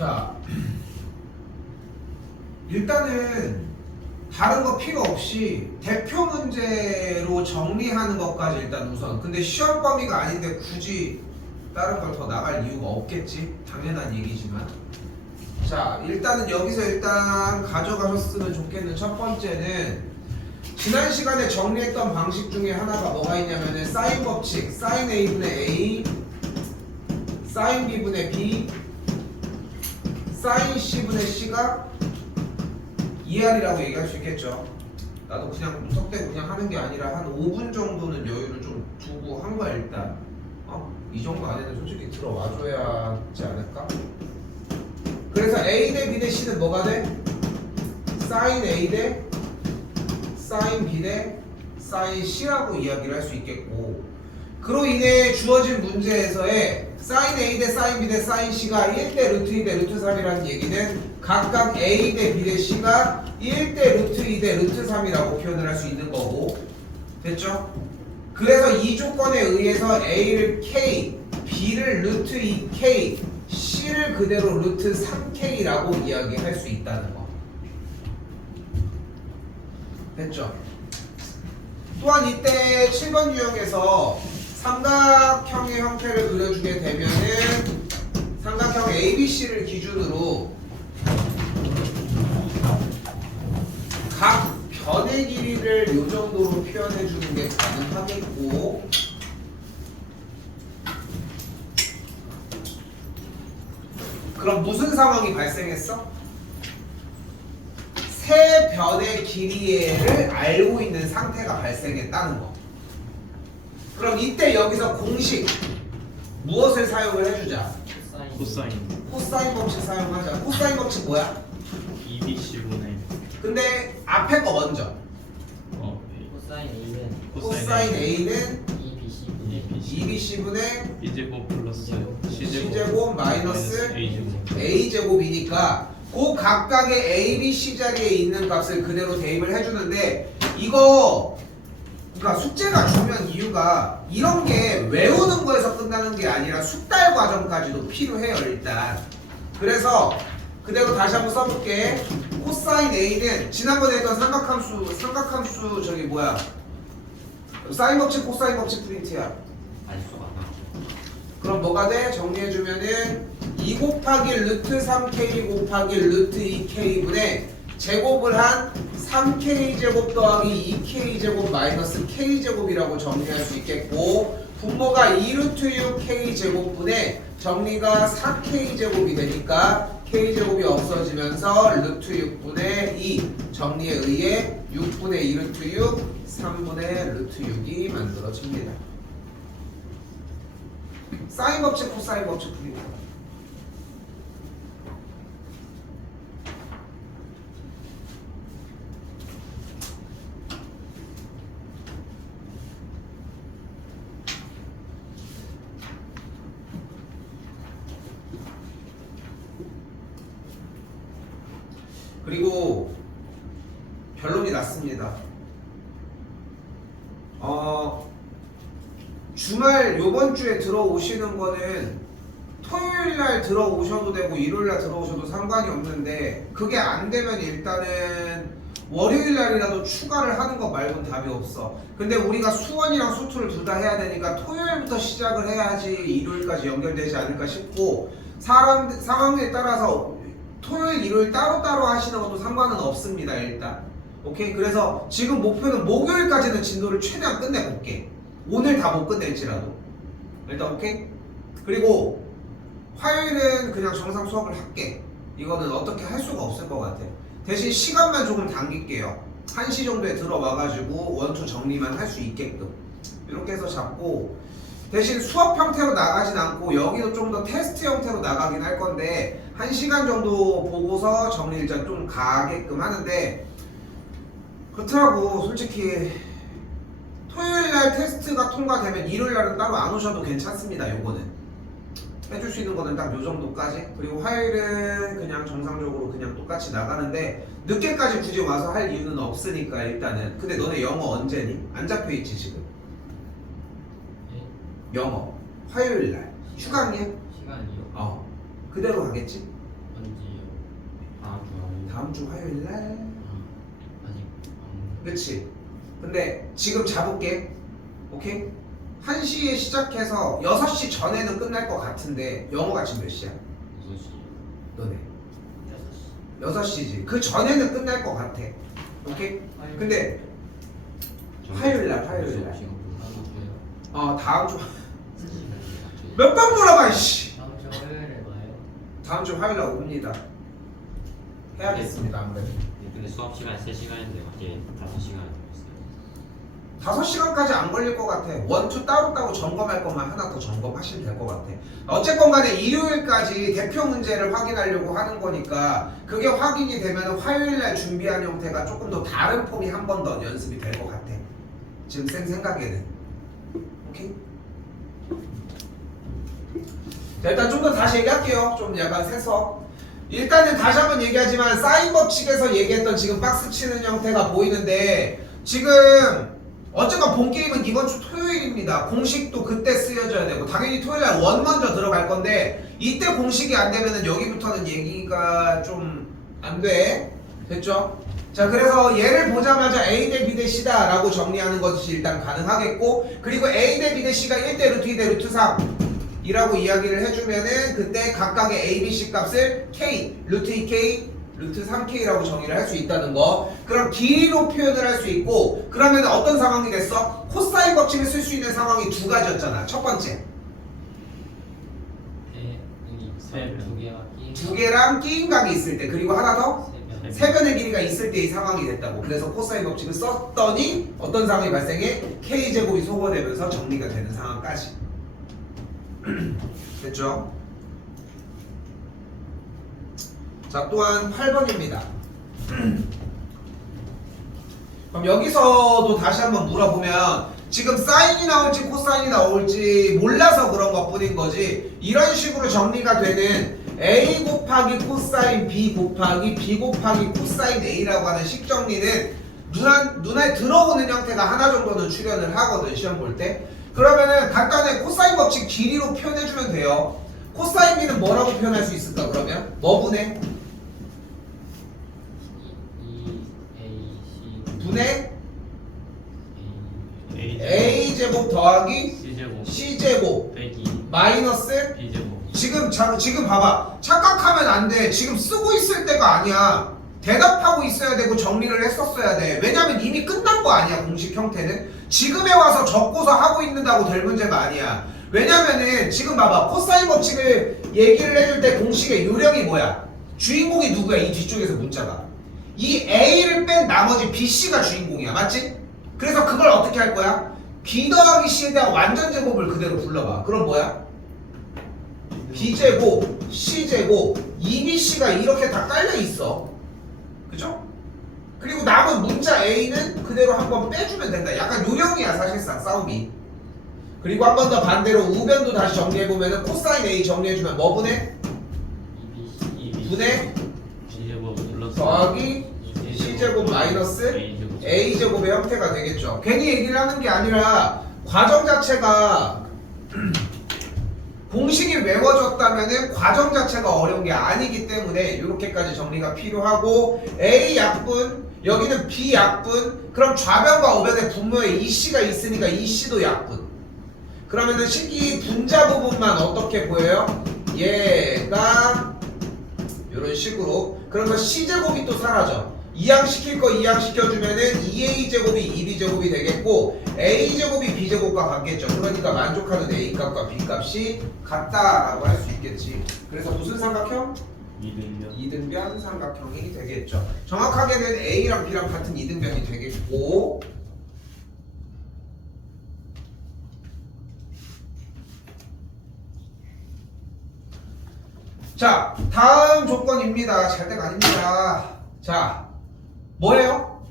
자, 일단은 다른 거 필요 없이 대표 문제로 정리하는 것까지 일단 우선. 근데 시험 범위가 아닌데 굳이 다른 걸 더 나갈 이유가 없겠지? 당연한 얘기지만. 자, 일단은 여기서 일단 가져가셨으면 좋겠는 첫 번째는 지난 시간에 정리했던 방식 중에 하나가 뭐가 있냐면은 사인 법칙, 사인 A분의 A, 사인 B분의 B, 사인 C분의 C가 2R이라고 얘기할 수 있겠죠. 나도 그냥 무턱대고 그냥 하는 게 아니라 한 5분 정도는 여유를 좀 두고 한 거야 일단. 이 정도 안에는 솔직히 들어와줘야 하지 않을까? 그래서 A 대 B 대 C는 뭐가 돼? 사인 A 대 사인 B 대 사인 C라고 이야기를 할 수 있겠고, 그로 인해 주어진 문제에서의 사인 A 대 사인 B 대 사인 C가 1대 루트 2 대 루트 3이라는 얘기는 각각 A 대 B 대 C가 1대 루트 2 대 루트 3이라고 표현을 할 수 있는 거고, 됐죠? 그래서 이 조건에 의해서 A를 K, B를 루트 2K, C를 그대로 루트 3K라고 이야기할 수 있다는 거. 됐죠? 또한 이때 7번 유형에서 삼각형의 형태를 그려주게 되면은 삼각형 ABC를 기준으로 각 변의 길이를 이 정도로 표현해 주는 게 가능하겠고, 그럼 무슨 상황이 발생했어? 세 변의 길이를 알고 있는 상태가 발생했다는 거. 그럼 이때 여기서 공식 무엇을 사용을 해주자? 코사인 법칙 사용하자. 코사인 법칙 뭐야? 2bc분의 근데 앞에 거 먼저. 코사인 A는 2bc분의 2제곱 플러스 C제곱 마이너스 A제곱. A제곱이니까 그 각각의 A, B, C 자리에 있는 값을 그대로 대입을 해주는데, 이거 그러니까 숙제가 중요한 이유가 이런 게 외우는 거에서 끝나는 게 아니라 숙달 과정까지도 필요해요 일단. 그래서 그대로 다시 한번 써볼게. 코사인 A는 지난번에 했던 삼각함수 저기 뭐야, 사인 법칙 코사인 법칙 프린트야. 그럼 뭐가 돼? 정리해주면은 2 곱하기 루트 3k 곱하기 루트 2k분의 제곱을 한 3k제곱 더하기 2k제곱 마이너스 k제곱이라고 정리할 수 있겠고, 분모가 2루트 6k제곱분의 정리가 4k제곱이 되니까 k제곱이 없어지면서 루트 6분의 2 정리에 의해 6분의 2 루트 6 3분의 루트 6이 만들어집니다. 사인 법칙 코사인 법칙 풀이다. 그리고 결론이 났습니다. 주말 요번 주에 들어오시는 거는 토요일 날 들어오셔도 되고 일요일 날 들어오셔도 상관이 없는데, 그게 안 되면 일단은 월요일 날이라도 추가를 하는 거 말고는 답이 없어. 근데 우리가 수원이랑 수투를 둘 다 해야 되니까 토요일부터 시작을 해야지 일요일까지 연결되지 않을까 싶고, 상황에 따라서 토요일, 일요일 따로따로 하시는 것도 상관은 없습니다 일단. 오케이? 그래서 지금 목표는 목요일까지는 진도를 최대한 끝내볼게. 오늘 다 못 끝낼지라도 일단. 오케이? 그리고 화요일은 그냥 정상 수업을 할게. 이거는 어떻게 할 수가 없을 것 같아. 대신 시간만 조금 당길게요. 1시 정도에 들어와가지고 원투 정리만 할 수 있게끔 이렇게 해서 잡고, 대신 수업 형태로 나가진 않고 여기도 좀 더 테스트 형태로 나가긴 할 건데 1시간 정도 보고서 정리 일단 좀 가게끔 하는데, 그렇더라고. 솔직히 토요일날 테스트가 통과되면 일요일날은 따로 안 오셔도 괜찮습니다. 요거는 해줄 수 있는 거는 딱 요 정도까지. 그리고 화요일은 그냥 정상적으로 그냥 똑같이 나가는데 늦게까지 굳이 와서 할 이유는 없으니까 일단은. 근데 너네 영어 언제니? 안 잡혀있지 지금? 영어 화요일날 휴강이야? 시간이요? 그대로 가겠지? 한지 다음 주 화요일 날. 아직 그치? 근데 지금 잡을게. 오케이? 1시에 시작해서 6시 전에는 끝날 것 같은데 영어가 지금 몇 시야? 6시 너네 6시지. 그 전에는 끝날 것 같아. 오케이? 근데 화요일 날. 다음 주 몇 번 물어봐 이씨. 다음 주 화요일에 와요. 다음 주 화요일 날 옵니다. 해야겠습니다. 아무래도 근데 수업 시간 3시간인데 어제 5시간 되었어요. 5시간까지 안 걸릴 것 같아. 1, 2 따로따로 점검할 것만 하나 더 점검하시면 될 것 같아. 어쨌건 간에 일요일까지 대표 문제를 확인하려고 하는 거니까 그게 확인이 되면 화요일날 준비한 형태가 조금 더 다른 폼이 한 번 더 연습이 될 것 같아. 지금 생각에는. 오케이? 자, 일단 좀 더 다시 얘기할게요. 좀 약간 세서. 일단은 다시 한번 얘기하지만 사인 법칙에서 얘기했던 지금 박스 치는 형태가 보이는데 지금 어쨌건 본 게임은 이번 주 토요일입니다. 공식도 그때 쓰여져야 되고 당연히 토요일날 원 먼저 들어갈 건데 이때 공식이 안 되면은 여기부터는 얘기가 좀 안 돼. 됐죠? 자, 그래서 얘를 보자마자 A 대 B 대 C다 라고 정리하는 것이 일단 가능하겠고 그리고 A 대 B 대 C가 1대 루트 2 대 루트 3 이라고 이야기를 해주면은 그때 각각의 A, B, C 값을 K, 루트 2K, 루트 3K라고 정의를 할 수 있다는 거. 그럼 길이로 표현을 할 수 있고 그러면 어떤 상황이 됐어? 코사인 법칙을 쓸 수 있는 상황이 두 가지였잖아. 첫 번째 두 개랑 끼인 각이 있을 때 그리고 하나 더 세변의 길이가 있을 때 이 상황이 됐다고. 그래서 코사인 법칙을 썼더니 어떤 상황이 발생해? K제곱이 소거되면서 정리가 되는 상황까지. 됐죠? 자, 또한 8번입니다. 그럼 여기서도 다시 한번 물어보면 지금 사인이 나올지 코사인이 나올지 몰라서 그런 것 뿐인 거지 이런 식으로 정리가 되는 A 곱하기 코사인 B 곱하기 B 곱하기 코사인 A라고 하는 식 정리는 눈에 들어오는 형태가 하나 정도는 출현을 하거든 시험 볼 때. 그러면은 간단하게 코사인 법칙 길이로 표현해주면 돼요. 코사인 B는 뭐라고 표현할 수 있을까 그러면? 뭐 분의? 분의 A제곱 더하기 C제곱 빼기 마이너스 B제곱. 지금 봐봐. 착각하면 안 돼. 지금 쓰고 있을 때가 아니야. 대답하고 있어야 되고 정리를 했었어야 돼. 왜냐면 이미 끝난 거 아니야 공식 형태는. 지금에 와서 적고서 하고 있는다고 될 문제가 아니야. 왜냐면은 지금 봐봐. 코사인 법칙을 얘기를 해줄 때 공식의 요령이 뭐야? 주인공이 누구야? 이 뒤쪽에서 문자가 이 A를 뺀 나머지 BC가 주인공이야. 맞지? 그래서 그걸 어떻게 할 거야? B 더하기 C에 대한 완전 제곱을 그대로 불러봐. 그럼 뭐야? B제곱, C제곱, 2BC가 이렇게 다 깔려 있어. 그죠? 그리고 남은 문자 A는 그대로 한번 빼주면 된다. 약간 요령이야 사실상 싸움이. 그리고 한 번 더 반대로 우변도 다시 정리해보면 코사인 A 정리해주면 뭐 분해? 분해 더하기 C제곱 마이너스 A제곱의 형태가 되겠죠. 괜히 얘기를 하는 게 아니라 과정 자체가 공식이 외워졌다면은 과정 자체가 어려운 게 아니기 때문에 이렇게까지 정리가 필요하고 A 약분 여기는 B 약분 그럼 좌변과 우변의 분모에 EC가 있으니까 EC도 약분. 그러면은 식이 분자 부분만 어떻게 보여요? 얘가 이런 식으로. 그러면 C제곱이 또 사라져. 이항시킬 거 이항시켜주면은 2A제곱이 2B제곱이 되겠고 A제곱이 B제곱과 같겠죠. 그러니까 만족하는 A값과 B값이 같다라고 할 수 있겠지. 그래서 무슨 삼각형? 이등변 삼각형이 되겠죠. 정확하게는 A랑 B랑 같은 이등변이 되겠고 자, 다음 조건입니다. 잘 때가 아닙니다. 자, 뭐예요?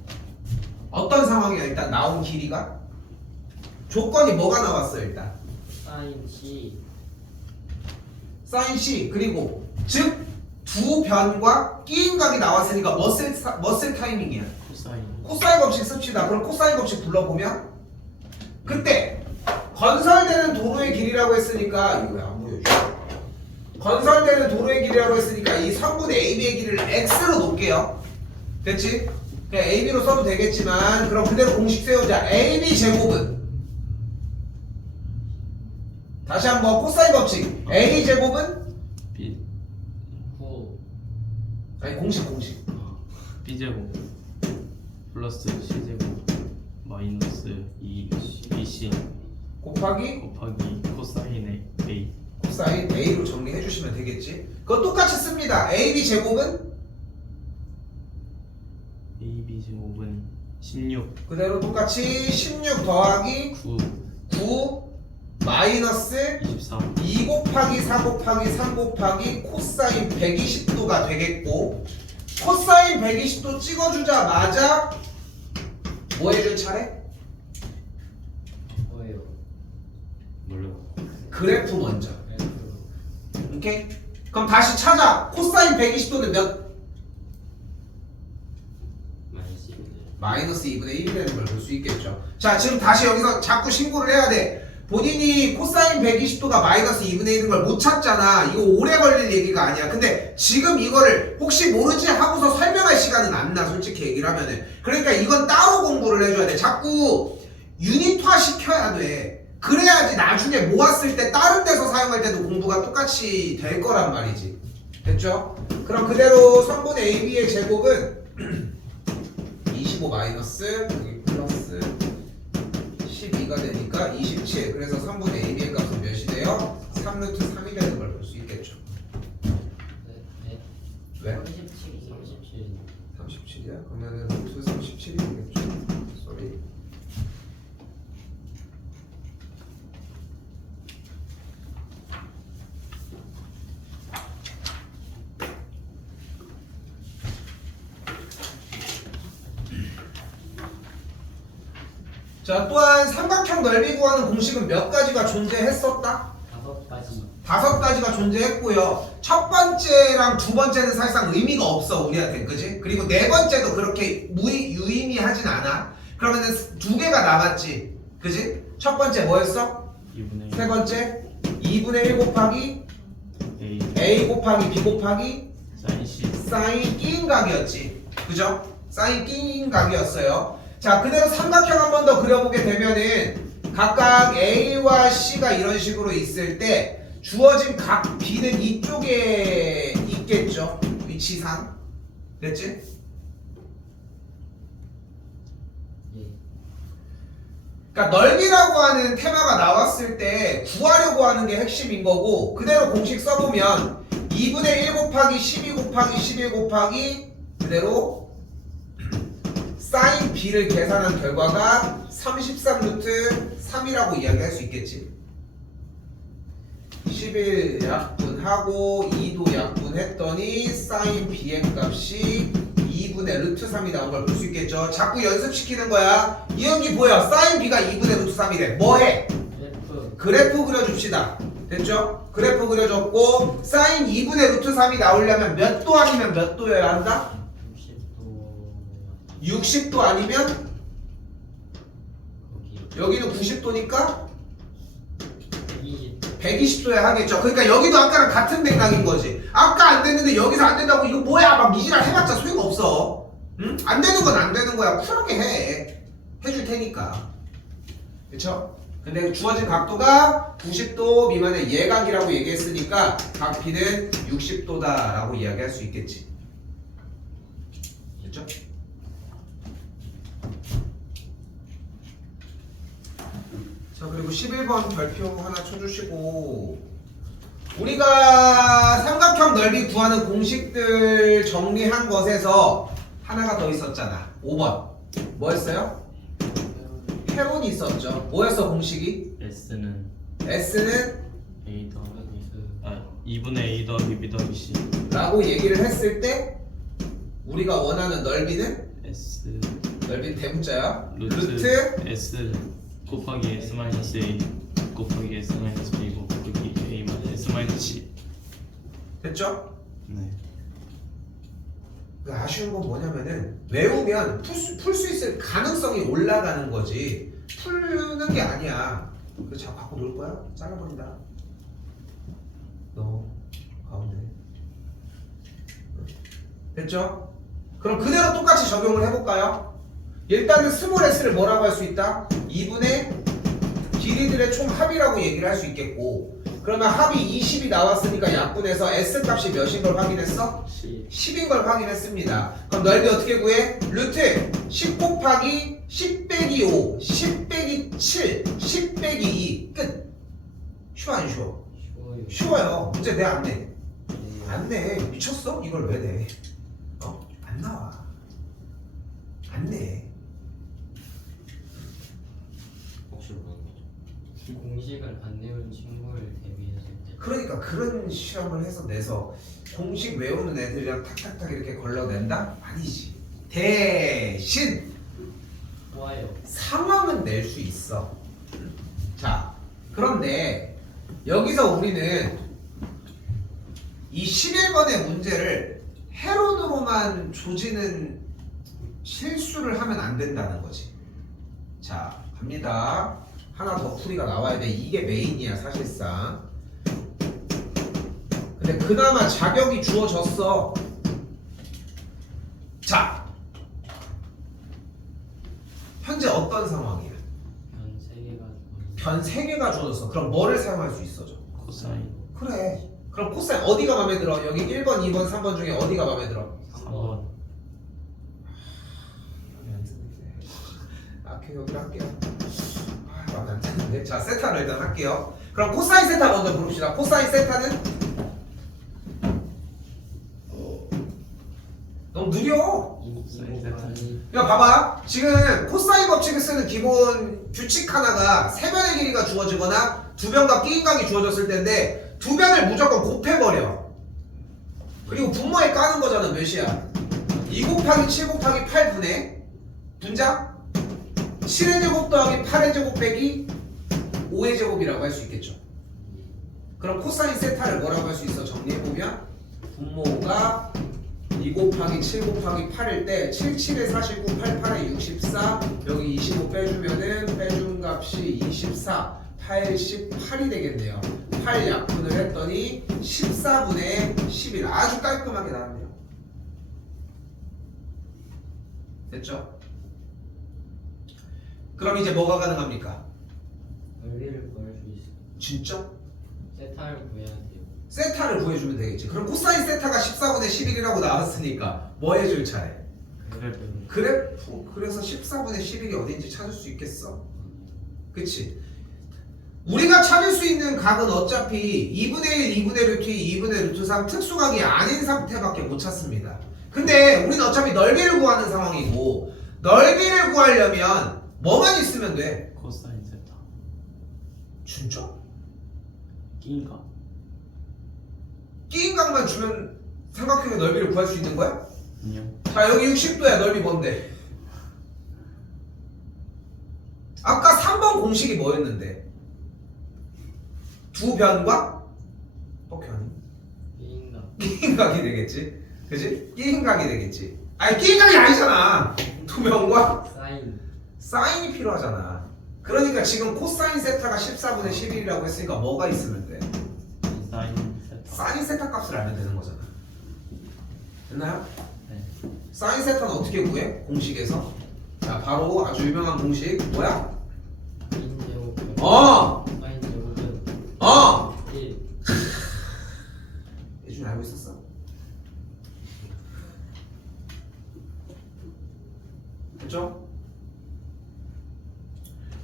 어떤 상황이야? 일단 나온 길이가? 조건이 뭐가 나왔어요? 일단 사인 C 사인 C 그리고 즉 두 변과 끼인 각이 나왔으니까 뭐 쓸 타이밍이야? 코사인 법칙 씁시다. 그럼 코사인 법칙 불러보면 그때 건설되는 도로의 길이라고 했으니까 이거 왜 안 보여줘? 건설되는 도로의 길이라고 했으니까 이 성분 AB의 길이를 X로 놓을게요. 됐지? 그냥 AB로 써도 되겠지만 그럼 그대로 공식 세우자. AB 제곱은 다시 한번 코사인 법칙. A 제곱은 B 아니 공식 B제곱 플러스 C제곱 마이너스 2BC 곱하기 곱하기 코사인의 A 코사인 A로 정리해 주시면 되겠지. 그거 똑같이 씁니다. AB 제곱은 AB 제곱은 16 그대로 똑같이 16 더하기 9 마이너스 23 2 곱하기 4 곱하기 3 곱하기 코사인 120도가 되겠고 코사인 120도 찍어주자마자 뭐 해줄 차례? 뭐예요? 몰라 그래프 먼저. 오케이? 그럼 다시 찾아. 코사인 120도는 몇? 마이너스 2분의 1이 되는 걸 볼 수 있겠죠. 자, 지금 다시 여기서 자꾸 신고를 해야 돼. 본인이 코사인 120도가 마이너스 2분의 1인 걸 못 찾잖아. 이거 오래 걸릴 얘기가 아니야. 근데 지금 이거를 혹시 모르지 하고서 설명할 시간은 안 나, 솔직히 얘기를 하면은. 그러니까 이건 따로 공부를 해줘야 돼. 자꾸 유닛화 시켜야 돼. 그래야지 나중에 모았을 때 다른 데서 사용할 때도 공부가 똑같이 될 거란 말이지. 됐죠? 그럼 그대로 성분 AB의 제곱은 25 마이너스 여기 플러스 12가 되니까 27. 그래서 성분의 AB의 값은 몇이 돼요? 3루트 3이 되는 걸 볼 수 있겠죠. 왜? 37이야? 그러면은 루트 37이 되겠죠. 쏘리. 자, 또한 삼각형 넓이 구하는 공식은 몇 가지가 존재했었다? 5가지. 5가지가 존재했고요. 첫 번째랑 두 번째는 사실상 의미가 없어, 우리한테. 그지? 그리고 네 번째도 그렇게 유의미하진 않아. 그러면은 두 개가 남았지. 그지? 첫 번째 뭐였어? 2분의 세 번째 2분의 1 곱하기 1 A 곱하기 B 곱하기 사인 C 사인 끼인 각이었지. 그죠? 사인 끼인 각이었어요. 자, 그대로 삼각형 한 번 더 그려보게 되면은 각각 A와 C가 이런 식으로 있을 때 주어진 각 B는 이쪽에 있겠죠. 위치상. 됐지? 그러니까 넓이라고 하는 테마가 나왔을 때 구하려고 하는 게 핵심인 거고 그대로 공식 써보면 2분의 1 곱하기 12 곱하기 11 곱하기 그대로 사인 B를 계산한 결과가 33루트 3이라고 이야기할 수 있겠지. 11 약분하고 2도 약분했더니 사인 B의 값이 2분의 루트 3이 나온 걸 볼 수 있겠죠. 자꾸 연습시키는 거야. 이형이 보여. 사인 B가 2분의 루트 3이래. 뭐해? 그래프 그려줍시다. 됐죠? 그래프 그려줬고 사인 2분의 루트 3이 나오려면 몇 도 아니면 몇 도여야 한다? 60도 아니면 여기는 90도니까 120도야 하겠죠. 그러니까 여기도 아까랑 같은 맥락인 거지. 아까 안 됐는데 여기서 안 된다고 이거 뭐야 막 미지랑 해봤자 소용 없어. 응? 안 되는 건 안 되는 거야. 쿨하게 해. 해줄 테니까. 그쵸? 근데 주어진 각도가 90도 미만의 예각이라고 얘기했으니까 각 B는 60도다라고 이야기할 수 있겠지. 됐죠? 자, 그리고 11번 별표 하나 쳐주시고 우리가 삼각형 넓이 구하는 공식들 정리한 것에서 하나가 더 있었잖아. 5번 뭐였어요? 헤론이 있었죠. 뭐였어 공식이? S는 A 더하기 2분의 A 더하기 B 더하기 C 라고 얘기를 했을 때 우리가 원하는 넓이는 S 넓이는 대문자야. 루트 S 곱하기 S 마이너스 A 곱하기 S 마이너스 B 곱하기 A 마이너스 S 마이너스 C 됐죠? 네. 그 아쉬운 건 뭐냐면은 외우면 풀 수 있을 가능성이 올라가는 거지 풀는 게 아니야. 그래서 자꾸 갖고 놀 거야? 잘라버린다. 너 됐죠? 그럼 그대로 똑같이 적용을 해볼까요? 일단은 스몰 s를 뭐라고 할 수 있다? 2분의 길이들의 총 합이라고 얘기를 할 수 있겠고, 그러면 합이 20이 나왔으니까 약분해서 s 값이 몇인 걸 확인했어? 10인 걸 확인했습니다. 그럼 넓이 어떻게 구해? 루트 10 곱하기 10 빼기 5, 10 빼기 7, 10 빼기 2 끝. 쉬워 안 쉬워? 쉬워요. 쉬워요. 문제 내 안 내? 안 내. 미쳤어? 이걸 왜 내? 어? 안 나와. 안 내. 혹시 모르는 거죠? 공식을 안 내는 친구를 대비했을 때 그러니까 그런 시험을 해서 내서 공식 외우는 애들이랑 탁탁탁 이렇게 걸러낸다? 아니지. 대신 좋아요. 상황은 낼 수 있어. 자, 그런데 여기서 우리는 이 11번의 문제를 해론으로만 조지는 실수를 하면 안 된다는 거지. 자, 갑니다. 하나 더 풀이가 나와야 돼. 이게 메인이야, 사실상. 근데 그나마 자격이 주어졌어. 자, 현재 어떤 상황이야? 변 3개가 변 3개가 주어졌어. 그럼 뭐를 사용할 수 있어? 저? 코사인 그래. 그럼 코사인 어디가 마음에 들어? 여기 1번, 2번, 3번 중에 어디가 마음에 들어? 3번 여기로 할게요. 마음에 안 드는데. 자, 세타를 일단 할게요. 그럼 코사인 세타 먼저 부릅시다. 코사인 세타는 너무 느려. 코사인 세타 야, 봐봐. 지금 코사인 법칙을 쓰는 기본 규칙 하나가 세 변의 길이가 주어지거나 두 변과 끼인각이 주어졌을 텐데 두 변을 무조건 곱해버려. 그리고 분모에 까는 거잖아. 몇이야? 2 곱하기 7 곱하기 8분의 분자 7의 제곱 더하기 8의 제곱 빼기 5의 제곱이라고 할 수 있겠죠. 그럼 코사인 세타를 뭐라고 할 수 있어? 정리해보면 분모가 2 곱하기 7 곱하기 8일 때 7, 7에 49, 8, 8에 64 여기 25 빼주면은 빼준 값이 24 88이 되겠네요. 8 약분을 했더니 14분의 11 아주 깔끔하게 나왔네요. 됐죠? 그럼 이제 뭐가 가능합니까? 넓이를 구할 수 있어요. 진짜? 세타를 구해야 돼요. 세타를 구해주면 되겠지. 그럼 코사인 세타가 14분의 11이라고 나왔으니까 뭐 해줄 차례? 그래프 그래프. 그래서 14분의 11이 어딘지 찾을 수 있겠어? 그치? 우리가 찾을 수 있는 각은 어차피 2분의 1, 2분의 루트 2, 2분의 루트 3 특수각이 아닌 상태밖에 못 찾습니다. 근데 우리는 어차피 넓이를 구하는 상황이고 넓이를 구하려면 뭐만 있으면 돼? 코사인 세타 진짜? 끼인가? 끼인 각만 주면 삼각형의 넓이를 구할 수 있는 거야? 아니요 자, 여기 60도야. 넓이 뭔데? 아까 3번 공식이 뭐였는데? 두 변과 뻑현이 B인각 끼인각이 되겠지? 그지? 끼인각이 되겠지? 아니, 끼인각이 아니잖아. 두 변과 사인 사인이 필요하잖아. 그러니까 지금 코사인 세타가 14분의 11이라고 했으니까 뭐가 있으면 돼? 사인 세타 사인 세타 값을 알면 되는 거잖아. 됐나요? 네 사인 세타는 어떻게 구해? 공식에서. 자, 바로 아주 유명한 공식 뭐야? 사인 제곱 사인 제곱은 1 예준이 알고 있었어? 됐죠?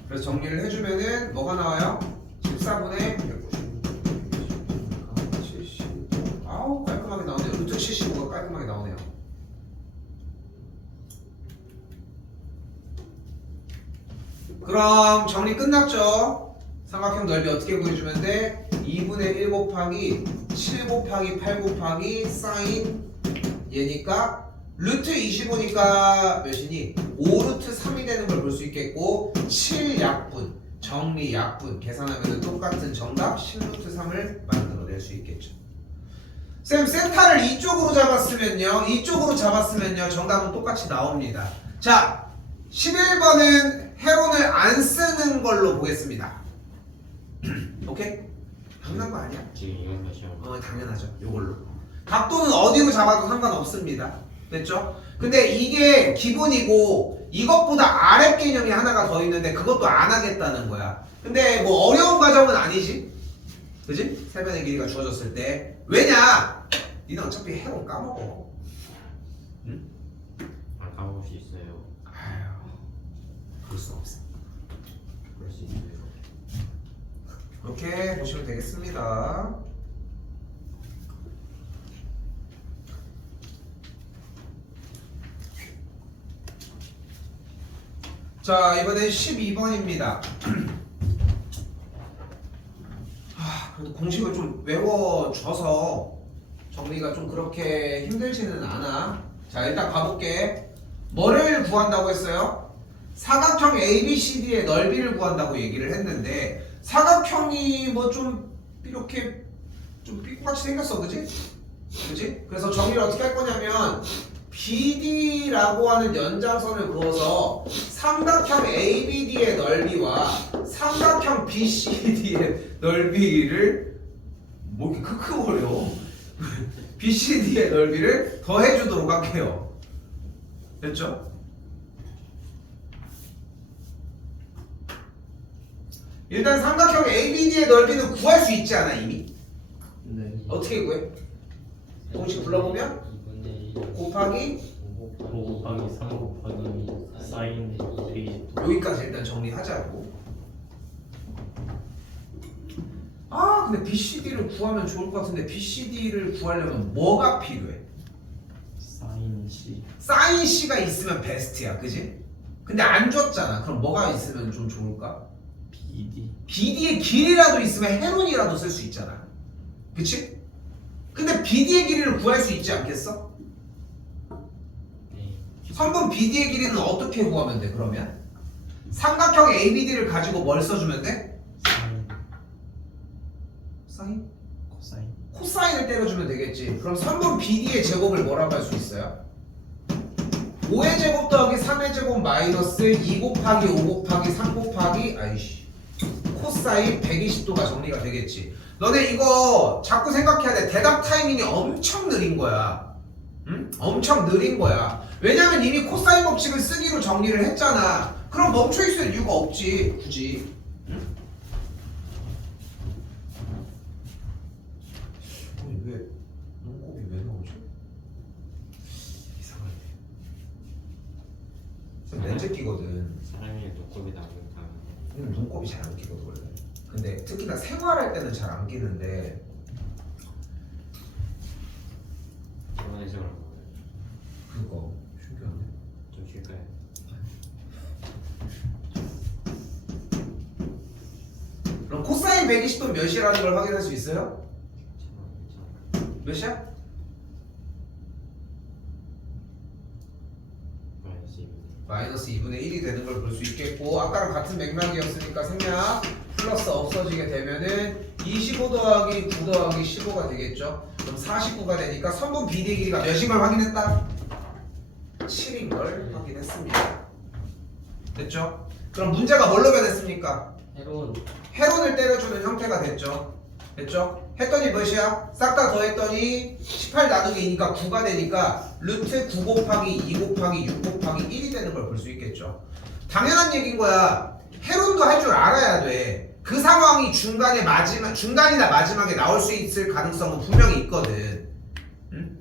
그래서 정리를 해주면은 뭐가 나와요? 14분의 190 아우 깔끔하게 나오네요. 루트 75가 깔끔하게 나오네요. 그럼 정리 끝났죠? 삼각형 넓이 어떻게 구해주면 돼? 2분의 1 곱하기 7 곱하기 8 곱하기 사인 얘니까 루트 25니까 몇이니? 5루트 3이 되는 걸 볼 수 있겠고 7 약분, 정리 약분 계산하면 똑같은 정답 10루트 3을 만들어낼 수 있겠죠. 쌤, 세타를 이쪽으로 잡았으면요 정답은 똑같이 나옵니다. 자, 11번은 해론을 안 쓰는 걸로 보겠습니다. 오케이? 당연한 거 아니야? 지금 이건 몇 시간? 당연하죠. 요걸로. 각도는 어디로 잡아도 상관없습니다. 됐죠? 근데 이게 기본이고 이것보다 아래 개념이 하나가 더 있는데 그것도 안 하겠다는 거야. 근데 뭐 어려운 과정은 아니지. 그지? 세변의 길이가 주어졌을 때. 왜냐? 니는 어차피 해로 까먹어. 응? 안 까먹을 수 있어요. 아유, 그럴 수 없어. 그럴 수 있어요. 그렇게 보시면 되겠습니다. 자, 이번엔 12번입니다. 그래도 공식을 좀 외워줘서 정리가 좀 그렇게 힘들지는 않아. 자, 일단 가볼게. 뭐를 구한다고 했어요? 사각형 ABCD의 넓이를 구한다고 얘기를 했는데 사각형이 뭐 좀 이렇게 좀 삐꾸같이 생겼어, 그지? 그지? 그래서 정리를 어떻게 할 거냐면 BD라고 하는 연장선을 그어서 삼각형 ABD의 넓이와 삼각형 BCD의 넓이를 뭐 이렇게 크크거려 BCD의 넓이를 더해주도록 할게요. 됐죠? 일단 삼각형 ABD의 넓이는 구할 수 있지 않아 이미? 네. 어떻게 구해? 공식 불러보면 2분의 1 곱하기 5 곱하기 3 곱하기 사인 120도. 여기까지 일단 정리하자고. 아 근데 BCD를 구하면 좋을 것 같은데 BCD를 구하려면 뭐가 필요해? 사인 C. 사인 C가 있으면 베스트야, 그지? 근데 안 줬잖아. 그럼 뭐가 있으면 좀 좋을까? BD. BD의 길이라도 있으면 해론이라도 쓸 수 있잖아. 그치? 근데 BD의 길이를 구할 수 있지 않겠어? 네. 선분 BD의 길이는 어떻게 구하면 돼, 그러면? 삼각형 ABD를 가지고 뭘 써주면 돼? 사인. 사인? 코사인. 코사인을 때려주면 되겠지. 그럼 선분 BD의 제곱을 뭐라고 할 수 있어요? 5의 제곱 더하기 3의 제곱 마이너스 2 곱하기 5 곱하기 3 곱하기 아이씨 코사인 120도가 정리가 되겠지. 너네 이거 자꾸 생각해야 돼. 대답 타이밍이 엄청 느린 거야. 응? 엄청 느린 거야. 왜냐면 이미 코사인 법칙을 쓰기로 정리를 했잖아. 그럼 멈춰 있을 이유가 없지 굳이. 응? 아니 왜 눈곱이 왜 나오지? 이상하네. 쌤 렌즈 끼거든. 사람이 눈곱이 나오니까 눈곱이 잘 안 끼거든 원래. 근데 특히나 생활할 때는 잘 안 끼는데 이번 해석을 먹어요. 그거 신기하네. 좀 쉴까요? 그럼 코사인 120도 몇이라는 걸 확인할 수 있어요? 괜찮아. 몇이야? 마이너스 2분의 마이너스 2분의 1이 되는 걸 볼 수 있겠고 아까랑 같은 맥락이었으니까 생략 플러스 없어지게 되면은 25 더하기 9 더하기 15가 되겠죠. 그럼 49가 되니까 선분 BD의 길이가 몇인 걸 확인했다? 7인 걸 확인했습니다. 됐죠? 그럼 문제가 뭘로 변했습니까? 해론 해론을 때려주는 형태가 됐죠. 됐죠? 했더니 몇이야? 싹 다 더했더니 18 나누기 2니까 9가 되니까 루트 9 곱하기 2 곱하기 6 곱하기 1이 되는 걸 볼 수 있겠죠. 당연한 얘기인 거야. 해론도 할 줄 알아야 돼. 그 상황이 중간이나 마지막에 나올 수 있을 가능성은 분명히 있거든. 응?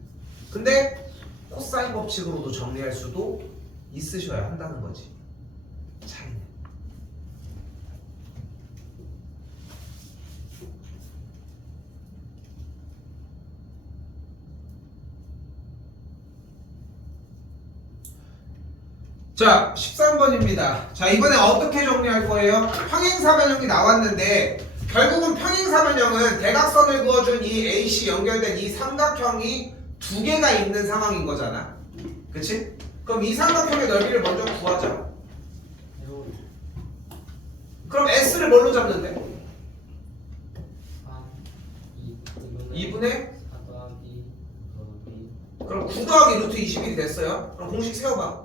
근데 코사인 법칙으로도 정리할 수도 있으셔야 한다는 거지. 차이는. 자, 13번입니다. 자, 이번에 어떻게 정리할 거예요? 평행사변형이 나왔는데 결국은 평행사변형은 대각선을 그어준 이 AC 연결된 이 삼각형이 두 개가 있는 상황인 거잖아. 그치? 그럼 이 삼각형의 넓이를 먼저 구하자. 해론 그럼 S를 뭘로 잡는데? 3 2분의? 4 더하기 더하기 그럼 9 더하기 루트 21이 됐어요. 그럼 공식 세워봐.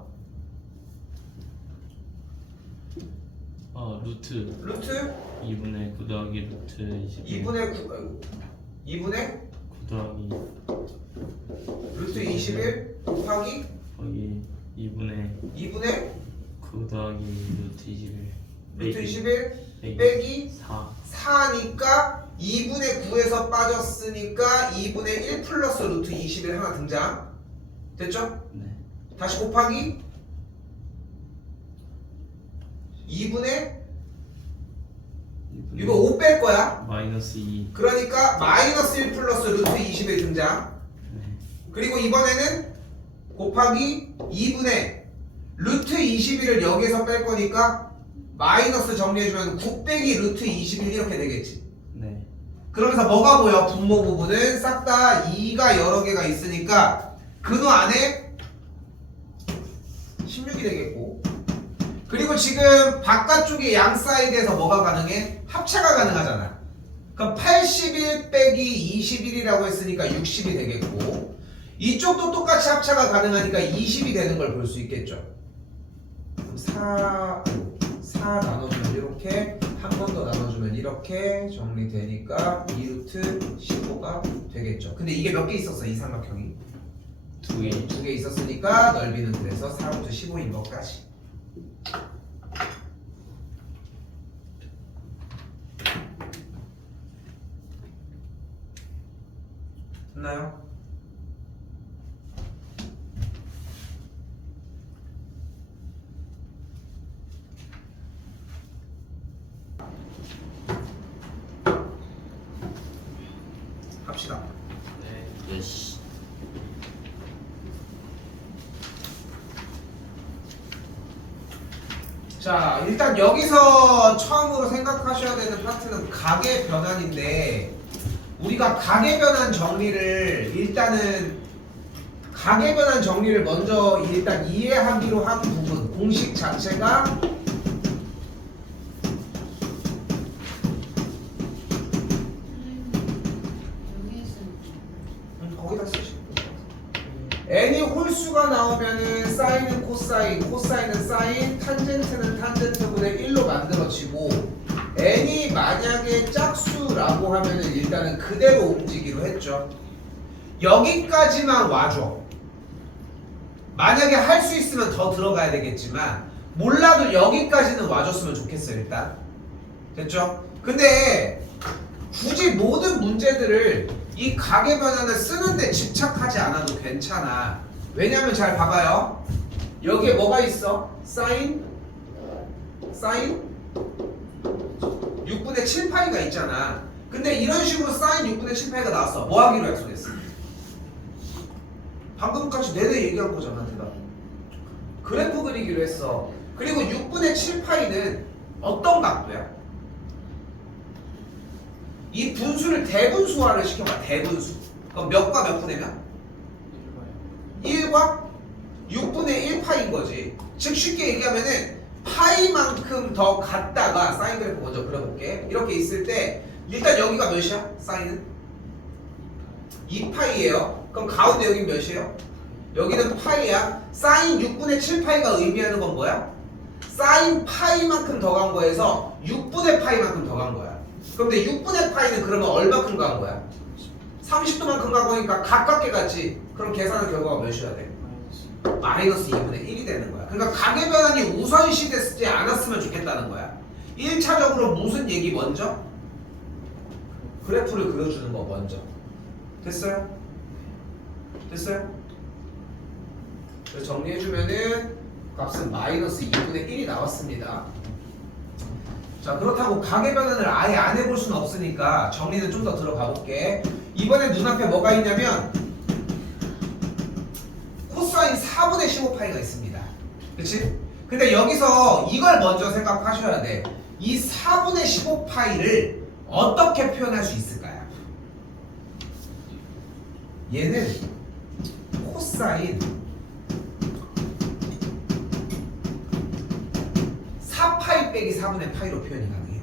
루트 루트 2분의 9 더하기 루트 20. 2분의 9, 2분의 9 더하기 루트 21 곱하기 거기 2분의 2분의 9 더하기 루트 21 루트 21 빼기 빼기 4 4니까 2분의 9에서 빠졌으니까 2분의 1 플러스 루트 21 하나 등장. 됐죠? 네. 다시 곱하기 2분의 이거 5 뺄 거야. 마이너스 2 그러니까 마이너스 1 플러스 루트 21 등장. 네. 그리고 이번에는 곱하기 2분의 루트 21을 여기에서 뺄 거니까 마이너스 정리해주면 9 빼기 루트 21 이렇게 되겠지. 네. 그러면서 뭐가 보여? 분모 부분은 싹 다 2가 여러 개가 있으니까 근호 안에 16이 되겠고, 그리고 지금 바깥쪽에 양 사이드에서 뭐가 가능해? 합차가 가능하잖아. 그럼 81 빼기 21이라고 했으니까 60이 되겠고, 이쪽도 똑같이 합차가 가능하니까 20이 되는 걸 볼 수 있겠죠. 그럼 4 나눠주면 이렇게, 한 번 더 나눠주면 이렇게 정리되니까 2루트 15가 되겠죠. 근데 이게 몇 개 있었어? 이 삼각형이 2개 2개 있었으니까 넓이는 그래서 4루트 15인 것까지. 됐나요? 합시다. 네. 예시. 자, 일단 여기서 처음으로 생각하셔야 되는 파트는 가계 변환인데, 우리가 가계 변환 정리를 가계 변환 정리를 먼저 일단 이해하기로 한 부분, 공식 자체가 거기다 쓰시고, n이 홀수가 나오면은 사인은 코사인, 코사인은 사인, 탄젠트는 탄젠트분의 1로 만들어지고, n이 만약에 짝수라고 하면은 일단은 그대로 움직이기로 했죠. 여기까지만 와줘. 만약에 할 수 있으면 더 들어가야 되겠지만 몰라도 여기까지는 와줬으면 좋겠어. 일단 됐죠? 근데 굳이 모든 문제들을 이 가계 변환을 쓰는데 집착하지 않아도 괜찮아. 왜냐면 잘 봐봐요. 여기에 뭐가 있어? 사인 6분의 7파이가 있잖아. 근데 이런 식으로 사인 6분의 7파이가 나왔어. 뭐 하기로 약속했어? 방금까지 내내 얘기한 거잖아. 내가 그래프 그리기로 했어. 그리고 6분의 7파이는 어떤 각도야? 이 분수를 대분수화를 시켜봐. 대분수. 그럼 몇과 몇 분의면? 1과 6분의 1파인 거지. 즉 쉽게 얘기하면은 파이만큼 더 갔다가 사인 그래프 먼저 그려볼게. 이렇게 있을 때 일단 여기가 몇이야? 사인은? 2파이예요. 그럼 가운데 여긴 몇이에요? 여기는 파이야. 사인 6분의 7파이가 의미하는 건 뭐야? 사인 파이만큼 더 간 거에서 6분의 파이만큼 더 간 거야. 그런데 6분의 파이는 그러면 얼마큼 간 거야? 30도만큼 간 거니까 가깝게 갔지. 그럼 계산의 결과가 몇이어야 돼? 마이너스 2분의 1이 되는 거야. 그러니까 가계 변환이 우선시 됐지 않았으면 좋겠다는 거야. 1차적으로 무슨 얘기 먼저? 그래프를 그려주는 거 먼저. 됐어요? 됐어요? 그래서 정리해주면은 값은 마이너스 2분의 1이 나왔습니다. 자, 그렇다고 가계 변환을 아예 안 해볼 수는 없으니까 정리는 좀 더 들어가 볼게. 이번에 눈앞에 뭐가 있냐면 코사인 4분의 15파이가 있습니다. 그치? 근데 여기서 이걸 먼저 생각하셔야 돼. 이 4분의 15파이를 어떻게 표현할 수 있을까요? 얘는 코사인 4파이 빼기 4분의 파이로 표현이 가능해요.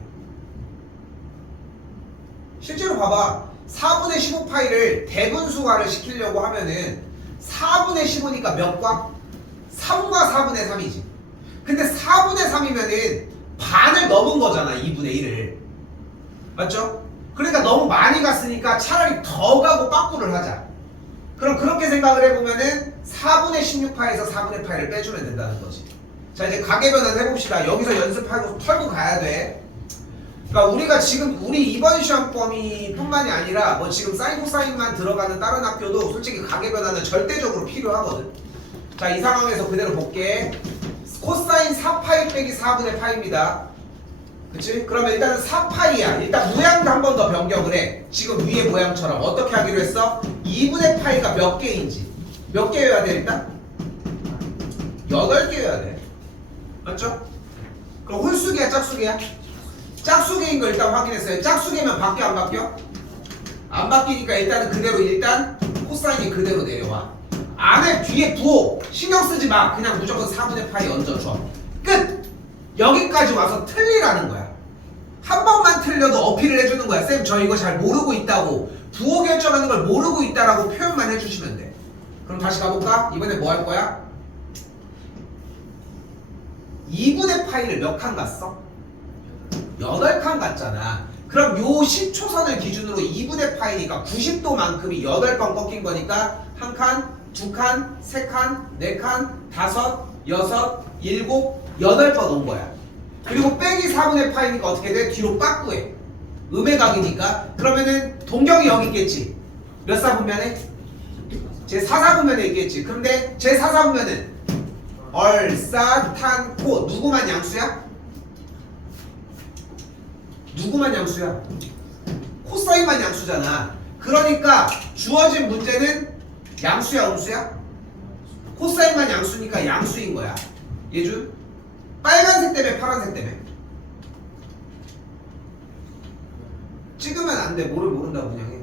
실제로 봐봐. 4분의 15파이를 대분수화를 시키려고 하면은 4분의 15니까 몇 과? 3과 4분의 3이지. 근데 4분의 3이면은 반을 넘은 거잖아. 2분의 1을. 맞죠? 그러니까 너무 많이 갔으니까 차라리 더 가고 빠꾸를 하자. 그럼 그렇게 생각을 해보면은 4분의 16파에서 4분의 파이를 빼주면 된다는 거지. 자 이제 가계변환 해봅시다. 여기서 연습하고 털고 가야 돼. 그러니까 우리가 지금 우리 이번 시험 범위뿐만이 아니라 뭐 지금 사인 코사인만 들어가는 다른 학교도 솔직히 가계변환은 절대적으로 필요하거든. 자 이 상황에서 그대로 볼게. 코사인 4파이 빼기 4분의 파이입니다. 그치? 그러면 일단은 4파이야. 일단 모양도 한 번 더 변경을 해. 지금 위에 모양처럼 어떻게 하기로 했어? 2분의 파이가 몇 개인지. 몇 개여야 돼 일단? 8개여야 돼. 맞죠? 그럼 홀수개야 짝수개야? 짝수개인 거 일단 확인했어요. 짝수개면 바뀌어 안 바뀌어? 안 바뀌니까 일단은 그대로 일단 코사인이 그대로 내려와. 안에 뒤에 부호 신경 쓰지 마. 그냥 무조건 4분의 파이 얹어줘. 끝! 여기까지 와서 틀리라는 거야. 한 번만 틀려도 어필을 해주는 거야. 쌤 저 이거 잘 모르고 있다고, 부호 결정하는 걸 모르고 있다라고 표현만 해주시면 돼. 그럼 다시 가볼까? 이번에 뭐 할 거야? 2분의 파이를 몇 칸 갔어? 8칸 갔잖아. 그럼 요 10초선을 기준으로 2분의 파이니까 90도만큼이 8번 꺾인 거니까 1칸, 2칸, 3칸, 4칸, 5, 6, 7, 8번 온 거야. 그리고 빼기 4분의 파이니까 어떻게 돼? 뒤로 빠꾸해. 음의 각이니까. 그러면은 동경이 여기 있겠지. 몇 사분면에? 제 4사분면에 있겠지. 그런데 제 4사분면은 얼싸탄코 누구만 양수야? 누구만 양수야? 코사인만 양수잖아. 그러니까 주어진 문제는 양수야 음수야? 코사인만 양수니까 양수인 거야. 예준? 빨간색 때문에 파란색 때문에? 찍으면 안 돼. 뭐를 모른다고 그냥 해.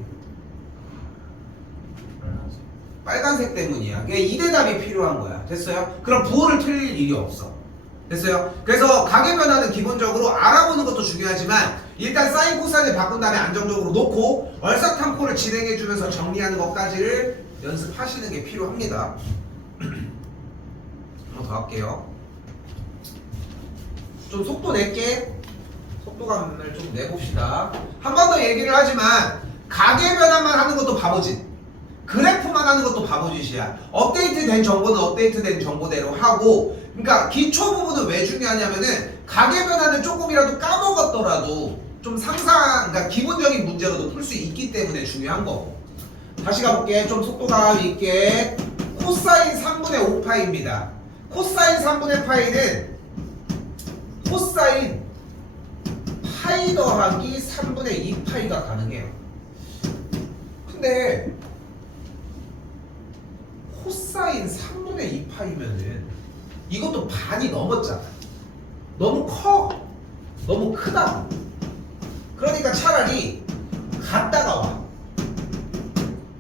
빨간색 때문이야. 그게 2대 답이 필요한 거야. 됐어요? 그럼 부호를 틀릴 일이 없어. 됐어요? 그래서 가계변화는 기본적으로 알아보는 것도 중요하지만 일단 사인 코사인을 바꾼 다음에 안정적으로 놓고 얼사탐코를 진행해주면서 정리하는 것까지를 연습하시는 게 필요합니다. 한번 더 할게요. 좀 속도 낼게. 속도감을 좀 내봅시다. 한 번 더 얘기를 하지만 가계변화만 하는 것도 바보짓, 그래프만 하는 것도 바보짓이야. 업데이트된 정보는 업데이트된 정보대로 하고, 그러니까 기초 부분은 왜 중요하냐면은 가계변화는 조금이라도 까먹었더라도 좀 상상, 그러니까 기본적인 문제로도 풀 수 있기 때문에 중요한 거고. 다시 가볼게. 좀 속도감 있게. 코사인 3분의 5파이입니다. 코사인 3분의 파이는 코사인 파이 더하기 3분의 2파이가 가능해요. 근데 코사인 3분의 2파이면은 이것도 반이 넘었잖아. 너무 커. 너무 크다고. 그러니까 차라리 갔다가 와.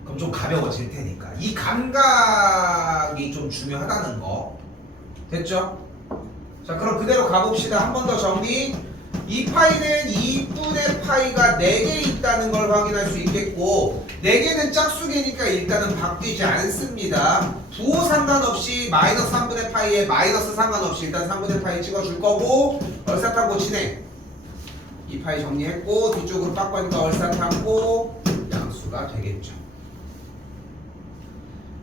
그럼 좀 가벼워질 테니까. 이 감각이 좀 중요하다는 거. 됐죠? 자, 그럼 그대로 가봅시다. 한 번 더 정리. 이 파이는 2분의 파이가 4개 있다는 걸 확인할 수 있겠고, 4개는 짝수개니까 일단은 바뀌지 않습니다. 부호 상관없이 마이너스 3분의 파이에 마이너스 상관없이 일단 3분의 파이 찍어줄 거고, 얼사탐고 진행. 이 파이 정리했고 뒤쪽으로 바꿔니까 얼사탐고 양수가 되겠죠.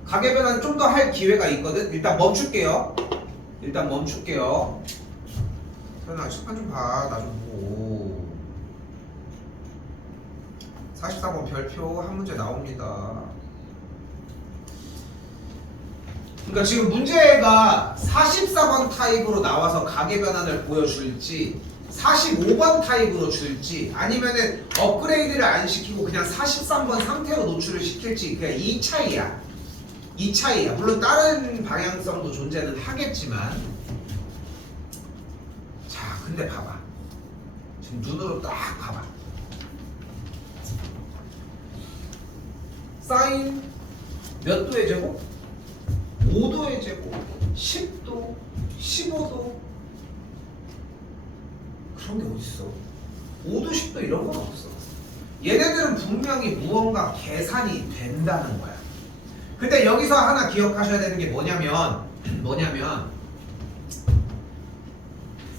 가계변화는 좀 더 할 기회가 있거든. 일단 멈출게요. 설마 칠판 좀 봐. 나 좀 보고. 44번 별표 한 문제 나옵니다. 그러니까 지금 문제가 44번 타입으로 나와서 가계변환을 보여줄지 45번 타입으로 줄지 아니면은 업그레이드를 안 시키고 그냥 43번 상태로 노출을 시킬지 그냥 이 차이야. 물론 다른 방향성도 존재는 하겠지만, 자 근데 봐봐. 지금 눈으로 딱 봐봐. 사인 몇 도의 제곱? 5도의 제곱, 10도, 15도. 그런 게 어딨어? 5도, 10도 이런 건 없어. 얘네들은 분명히 무언가 계산이 된다는 거야. 근데 여기서 하나 기억하셔야 되는 게 뭐냐면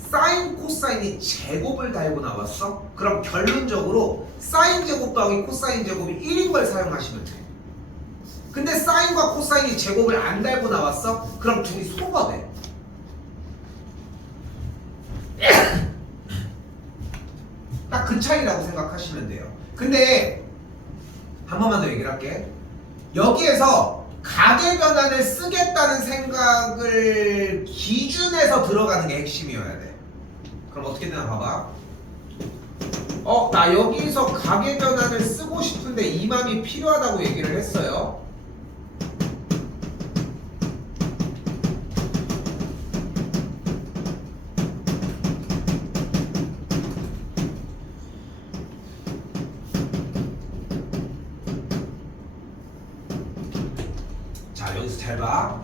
사인 코사인이 제곱을 달고 나왔어? 그럼 결론적으로 사인 제곱 더하기 코사인 제곱이 1인 걸 사용하시면 돼. 근데 사인과 코사인이 제곱을 안 달고 나왔어? 그럼 둘이 소가 돼. 딱 그 차이라고 생각하시면 돼요. 근데 한 번만 더 얘기를 할게. 여기에서 가계 변환을 쓰겠다는 생각을 기준에서 들어가는 게 핵심이어야 돼. 그럼 어떻게 되나 봐봐. 나 여기서 가계 변환을 쓰고 싶은데 이맘이 필요하다고 얘기를 했어요. 자, 여기서 잘 봐.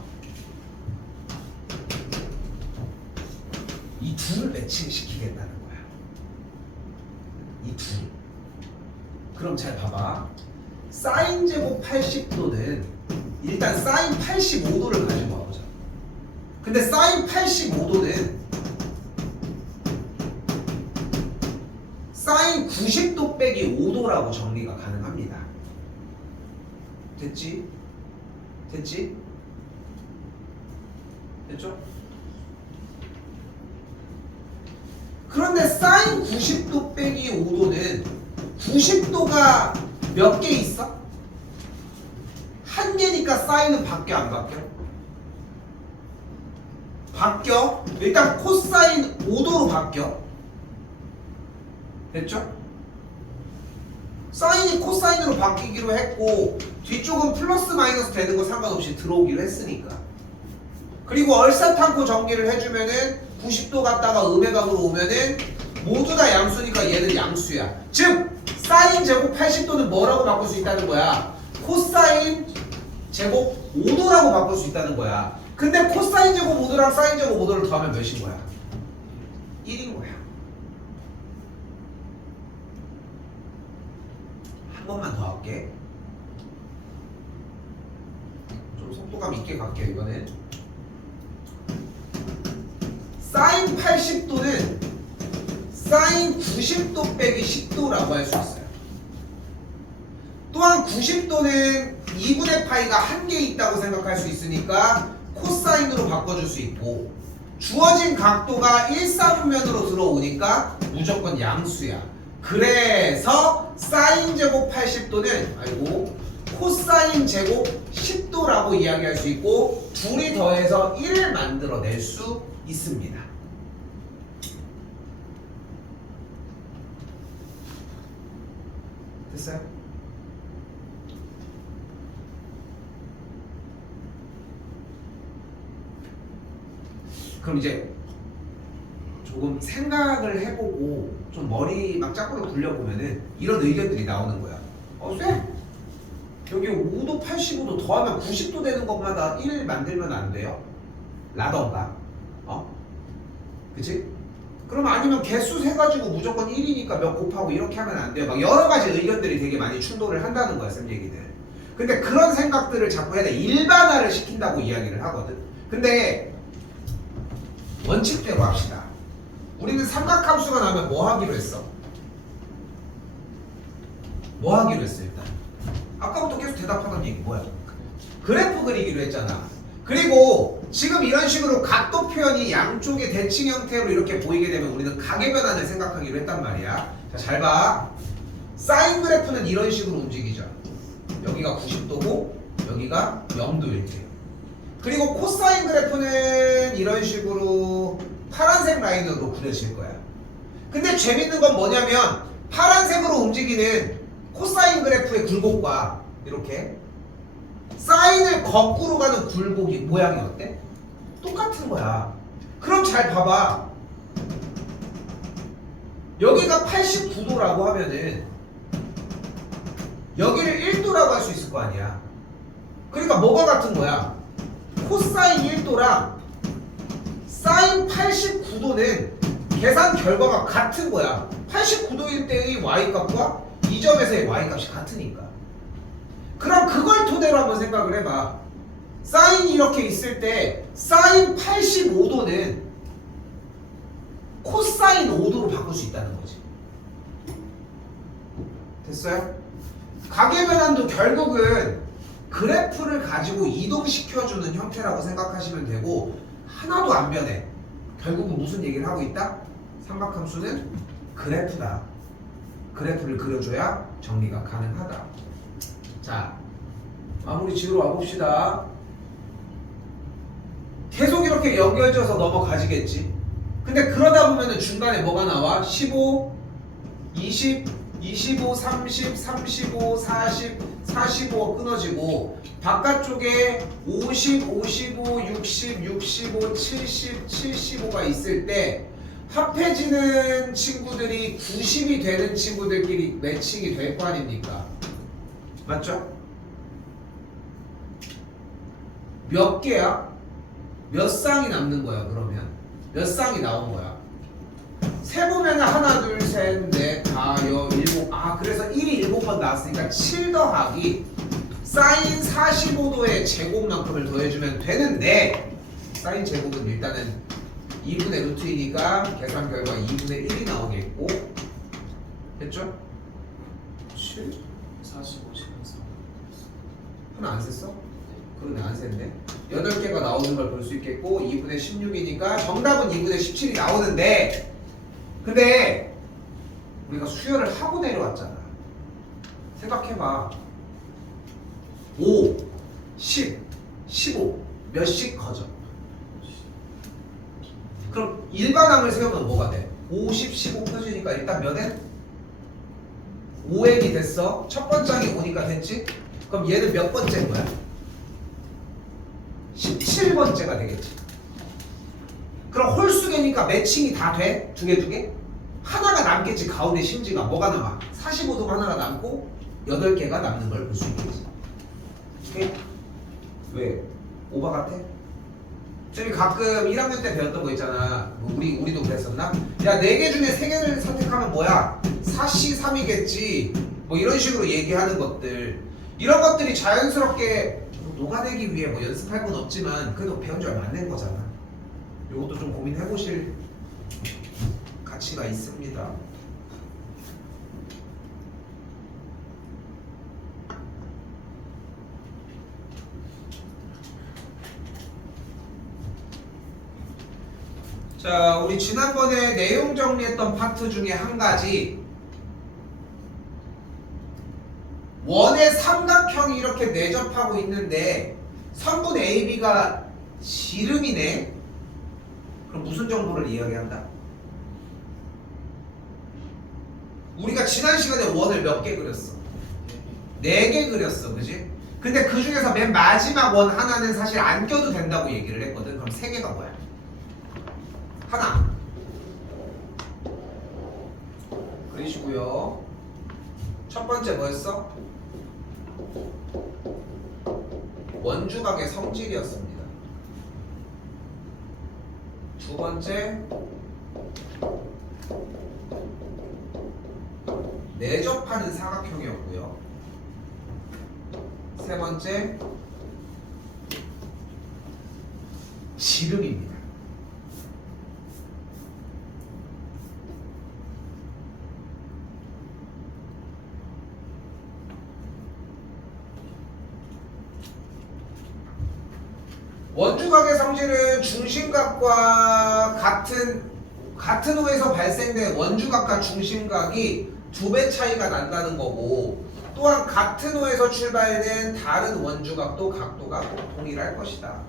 이 둘을 매칭시키겠다는 거야. 이 둘. 그럼 잘 봐봐. 사인 제곱 80도는 일단 사인 85도를 가지고 와보자. 근데 사인 85도는 사인 90도 빼기 5도라고 정리가 가능합니다. 됐지? 됐지? 됐죠? 그런데 사인 90도 빼기 5도는 90도가 몇 개 있어? 한 개니까 사인은 바뀌어 안 바뀌어? 바뀌어. 일단 코사인 5도로 바뀌어. 됐죠? 사인이 코사인으로 바뀌기로 했고 뒤쪽은 플러스 마이너스 되는 거 상관없이 들어오기로 했으니까. 그리고 얼사탄코 정리를 해주면은 90도 갔다가 음의 각으로 오면은 모두 다 양수니까 얘는 양수야. 즉 사인 제곱 80도는 뭐라고 바꿀 수 있다는 거야? 코사인 제곱 5도라고 바꿀 수 있다는 거야. 근데 코사인 제곱 5도랑 사인 제곱 5도를 더하면 몇인 거야? 1인 거야. 한 번만 더 할게. 좀 속도감 있게 갈게요 이번엔. 사인 80도는 사인 90도 빼기 10도라고 할 수 있어요. 또한 90도는 2분의 파이가 한 개 있다고 생각할 수 있으니까 코사인으로 바꿔줄 수 있고 주어진 각도가 1사분면으로 들어오니까 무조건 양수야. 그래서 사인 제곱 80도는 코사인 제곱 10도라고 이야기할 수 있고 둘이 더해서 1을 만들어낼 수 있습니다. 됐어요? 그럼 이제 조금 생각을 해보고 좀 머리 막 짝으로 굴려보면은 이런 의견들이 나오는 거야. 쎄? 여기 5도 85도 더하면 90도 되는 것마다 1 만들면 안 돼요? 라던가 그치? 그럼 아니면 개수 세가지고 무조건 1이니까 몇 곱하고 이렇게 하면 안 돼요. 막 여러 가지 의견들이 되게 많이 충돌을 한다는 거야, 쌤 얘기들. 근데 그런 생각들을 자꾸 해야 돼. 일반화를 시킨다고 이야기를 하거든. 근데 원칙대로 합시다. 우리는 삼각함수가 나오면 뭐 하기로 했어? 뭐 하기로 했어 일단? 아까부터 계속 대답하던 얘기 뭐야? 그래프 그리기로 했잖아. 그리고 지금 이런 식으로 각도 표현이 양쪽의 대칭 형태로 이렇게 보이게 되면 우리는 가계 변환을 생각하기로 했단 말이야. 자, 잘 봐. 사인 그래프는 이런 식으로 움직이죠. 여기가 90도고 여기가 0도일 때. 그리고 코사인 그래프는 이런 식으로 파란색 라인으로 그려질 거야. 근데 재밌는 건 뭐냐면 파란색으로 움직이는 코사인 그래프의 굴곡과 이렇게 사인을 거꾸로 가는 굴곡이 모양이 어때? 똑같은 거야. 그럼 잘 봐봐. 여기가 89도라고 하면은 여기를 1도라고 할 수 있을 거 아니야. 그러니까 뭐가 같은 거야? 코사인 1도랑 사인 89도는 계산 결과가 같은 거야. 89도일 때의 y값과 이 점에서의 y값이 같으니까. 그럼 그걸 토대로 한번 생각을 해봐. 사인이 이렇게 있을 때 사인 85도는 코사인 5도로 바꿀 수 있다는 거지. 됐어요? 가계 변환도 결국은 그래프를 가지고 이동시켜주는 형태라고 생각하시면 되고 하나도 안 변해. 결국은 무슨 얘기를 하고 있다? 삼각함수는 그래프다. 그래프를 그려줘야 정리가 가능하다. 자, 마무리 지으러 와봅시다. 계속 이렇게 연결져서 넘어가지겠지. 근데 그러다 보면은 중간에 뭐가 나와? 15, 20, 25, 30, 35, 40, 45 끊어지고 바깥쪽에 50, 55, 60, 65, 70, 75가 있을 때 합해지는 친구들이 90이 되는 친구들끼리 매칭이 될 거 아닙니까? 맞죠? 몇 개야? 몇 쌍이 남는 거야 그러면? 몇 쌍이 나온 거야? 세보면 하나, 둘, 셋, 넷, 다, 여, 일곱. 아 그래서 1이 7번 나왔으니까 7 더하기 사인 45도의 제곱만큼을 더해주면 되는데 사인 제곱은 일단은 2분의 루트이니까 계산 결과 2분의 1이 나오겠고 됐죠? 7? 45시간 하나 안 셌어? 그러네 안 셌네 8개가 나오는 걸 볼 수 있겠고 2분의 16이니까 정답은 2분의 17이 나오는데 근데 우리가 수열을 하고 내려왔잖아. 생각해봐. 5, 10, 15 몇씩 커져? 그럼 일반항을 세우면 뭐가 돼? 5, 10, 15 커지니까 일단 몇 n? 5n이 됐어. 첫 번째항이 5니까 됐지? 그럼 얘는 몇 번째인 거야? 17번째가 되겠지. 그럼 홀수계니까 매칭이 다 돼? 두 개? 하나가 남겠지. 가운데 심지가 뭐가 남아? 45도가 하나가 남고 8개가 남는 걸 볼 수 있겠지. 오케이? 왜? 오바 같아? 저희 가끔 1학년 때 배웠던 거 있잖아. 우리도 그랬었나? 야 4개 중에 3개를 선택하면 뭐야? 4C 3이겠지. 뭐 이런 식으로 얘기하는 것들. 이런 것들이 자연스럽게 녹아내기 위해 뭐 연습할 건 없지만 그래도 배운 지 얼마 안 된 거잖아. 이것도 좀 고민해 보실 가치가 있습니다. 자, 우리 지난번에 내용 정리했던 파트 중에 한 가지 원의 삼각형이 이렇게 내접하고 있는데 선분 AB가 지름이네. 그럼 무슨 정보를 이야기한다? 우리가 지난 시간에 원을 몇 개 그렸어? 4개 그렸어, 그지? 근데 그 중에서 맨 마지막 원 하나는 사실 안 껴도 된다고 얘기를 했거든. 그럼 3개가 뭐야? 하나 그리시고요. 첫 번째 뭐였어? 원주각의 성질이었습니다. 두 번째 내접하는 사각형이었고요. 세 번째 지름입니다. 원주각의 성질은 중심각과 같은 호에서 발생된 원주각과 중심각이 2배 차이가 난다는 거고 또한 같은 호에서 출발된 다른 원주각도 각도가 동일할 것이다.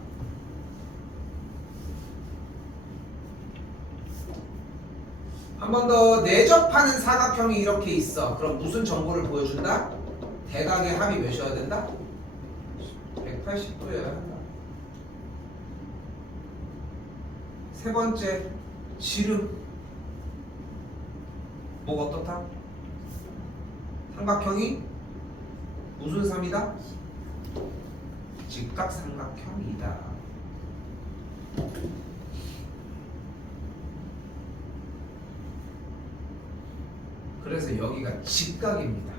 한 번 더 내접하는 사각형이 이렇게 있어. 그럼 무슨 정보를 보여준다? 대각의 합이 몇이어야 된다? 180도여야 한다. 세 번째 지름 뭐가 어떻다? 삼각형이 무슨 삼이다? 직각삼각형이다. 그래서 여기가 직각입니다.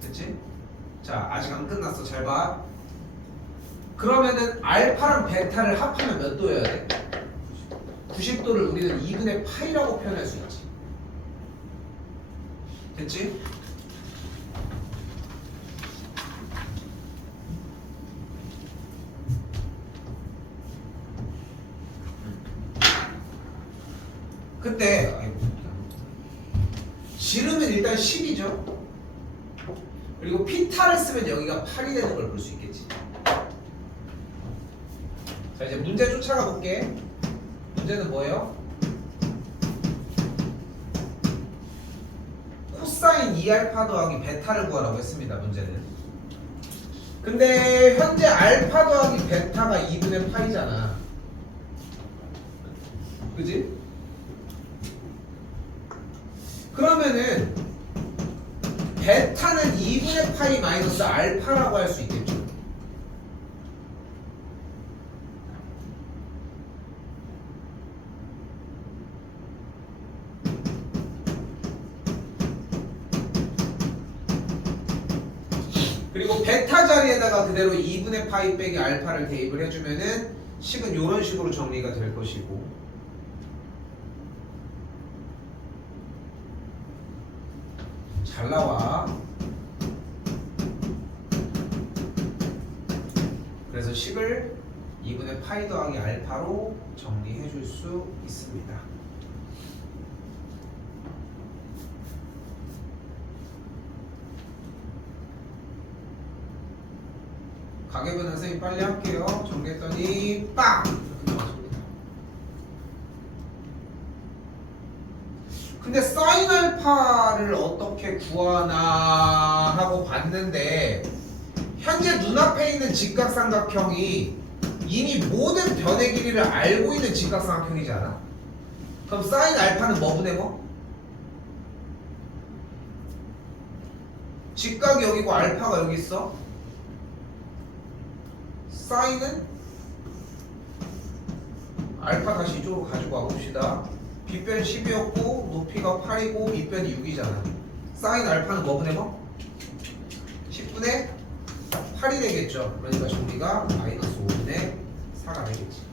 됐지? 자, 아직 안 끝났어. 잘 봐. 그러면은 알파랑 베타를 합하면 몇 도여야 돼? 90도를 우리는 2분의 파이라고 표현할 수 있지. 됐지? 10이죠. 그리고 피타를 쓰면 여기가 8이 되는 걸 볼 수 있겠지. 자, 이제 문제 쫓아가 볼게. 문제는 뭐예요? 코사인 2알파 더하기 베타를 구하라고 했습니다. 문제는. 근데 현재 알파 더하기 베타가 2분의 파이잖아. 그지? 그러면은 베타는 2분의 파이 마이너스 알파라고 할 수 있겠죠. 그리고 베타 자리에다가 그대로 2분의 파이 빼기 알파를 대입을 해주면은 식은 이런 식으로 정리가 될 것이고, 잘 나와. 그래서 식을 2분의 파이 더하기 알파로 정리해 줄 수 있습니다. 가계분은 선생님 빨리 할게요. 정리했더니 빵! 이렇게 나왔습니다. 근데 사인 알파를 어떻게 구하나 하고 봤는데 현재 눈앞에 있는 직각삼각형이 이미 모든 변의 길이를 알고 있는 직각삼각형이지 않아? 그럼 사인 알파는 뭐분의 뭐? 직각이 여기고 알파가 여기 있어. 사인은 알파 다시 이쪽으로 가지고 와봅시다. 빗변 10이었고 높이가 8이고 밑변이 6이잖아. 사인 알파는 뭐분의 뭐? 10분의 8이 되겠죠. 그러니까 정리가 마이너스 5분의 4가 되겠지.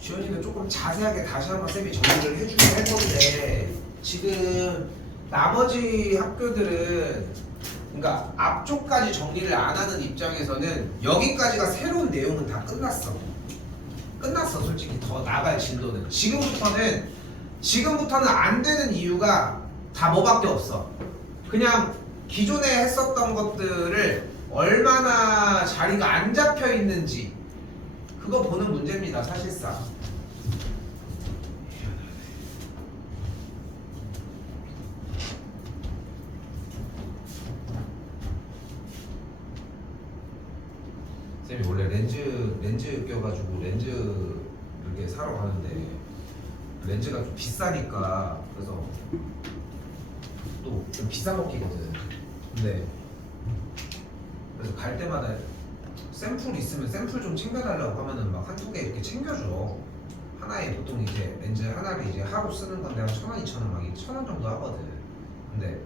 지원이는 조금 자세하게 다시 한번 쌤이 정리를 해주긴 할 건데, 지금 나머지 학교들은 그러니까 앞쪽까지 정리를 안 하는 입장에서는 여기까지가 새로운 내용은 다 끝났어. 솔직히 더 나갈 진도는. 지금부터는 안 되는 이유가 다 뭐밖에 없어. 그냥 기존에 했었던 것들을 얼마나 자리가 안 잡혀 있는지 그거 보는 문제입니다, 사실상. 쌤이 원래 렌즈 껴가지고 렌즈 이렇게 사러 가는데 렌즈가 좀 비싸니까 그래서 또 좀 비싸 먹기거든. 근데 그래서 갈 때마다 샘플 있으면 샘플 좀 챙겨달라고 하면은 막 한두 개 이렇게 챙겨줘. 하나에 보통 이제 렌즈 하나를 이제 하루 쓰는 건데 한 1,000원, 2,000원 막 1,000원 정도 하거든. 근데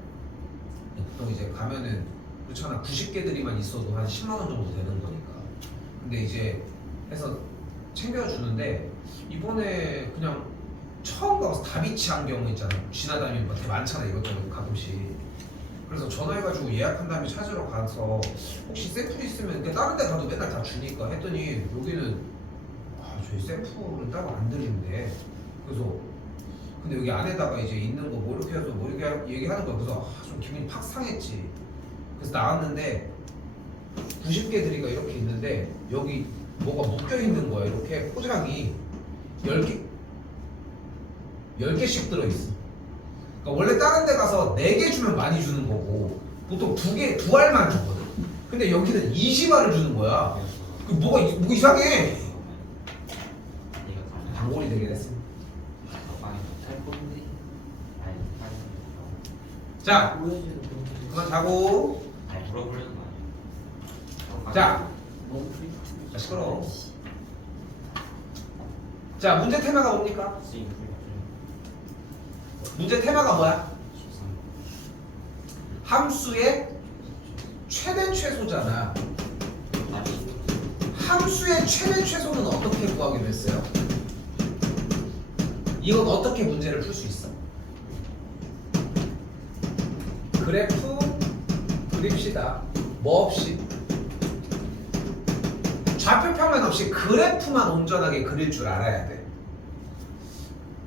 보통 이제 가면은 그렇잖아. 90개들이만 있어도 한 10만 원 정도 되는 거니까. 근데 이제 해서 챙겨주는데 이번에 그냥 처음 가서 다비치 안경 있잖아. 지나다니면 막 되게 많잖아. 이것저것 가끔씩. 그래서 전화해가지고 예약한 다음에 찾으러 가서 혹시 샘플 있으면 그러니까 다른 데 가도 맨날 다 주니까 했더니 여기는 저희 샘플은 따로 안 드리는데 그래서 근데 여기 안에다가 이제 있는 거 뭐 이렇게 해서 뭐 이렇게 얘기하는 거야. 그래서 좀 기분이 팍 상했지. 그래서 나왔는데 90개들이가 이렇게 있는데 여기 뭐가 묶여 있는 거야. 이렇게 포장이 10개씩 들어있어. 그러니까 원래 다른 데 가서 4개 주면 많이 주는 거고 보통 2알만 주거든. 근데 여기는 20알을 주는 거야. 그 뭐가 이상해. 단골이 되게 됐어. 자, 그만 자고. 물어보려는 거 아니야? 자, 시끄러워. 자, 문제 테마가 뭡니까? 스윙 풀. 문제 테마가 뭐야? 13. 함수의 최대 최소잖아. 아니 함수의 최대 최소는 어떻게 구하기로 했어요? 이건 어떻게 문제를 풀 수 있어? 그래프 그립시다. 뭐 없이? 좌표평면 없이 그래프만 온전하게 그릴 줄 알아야 돼.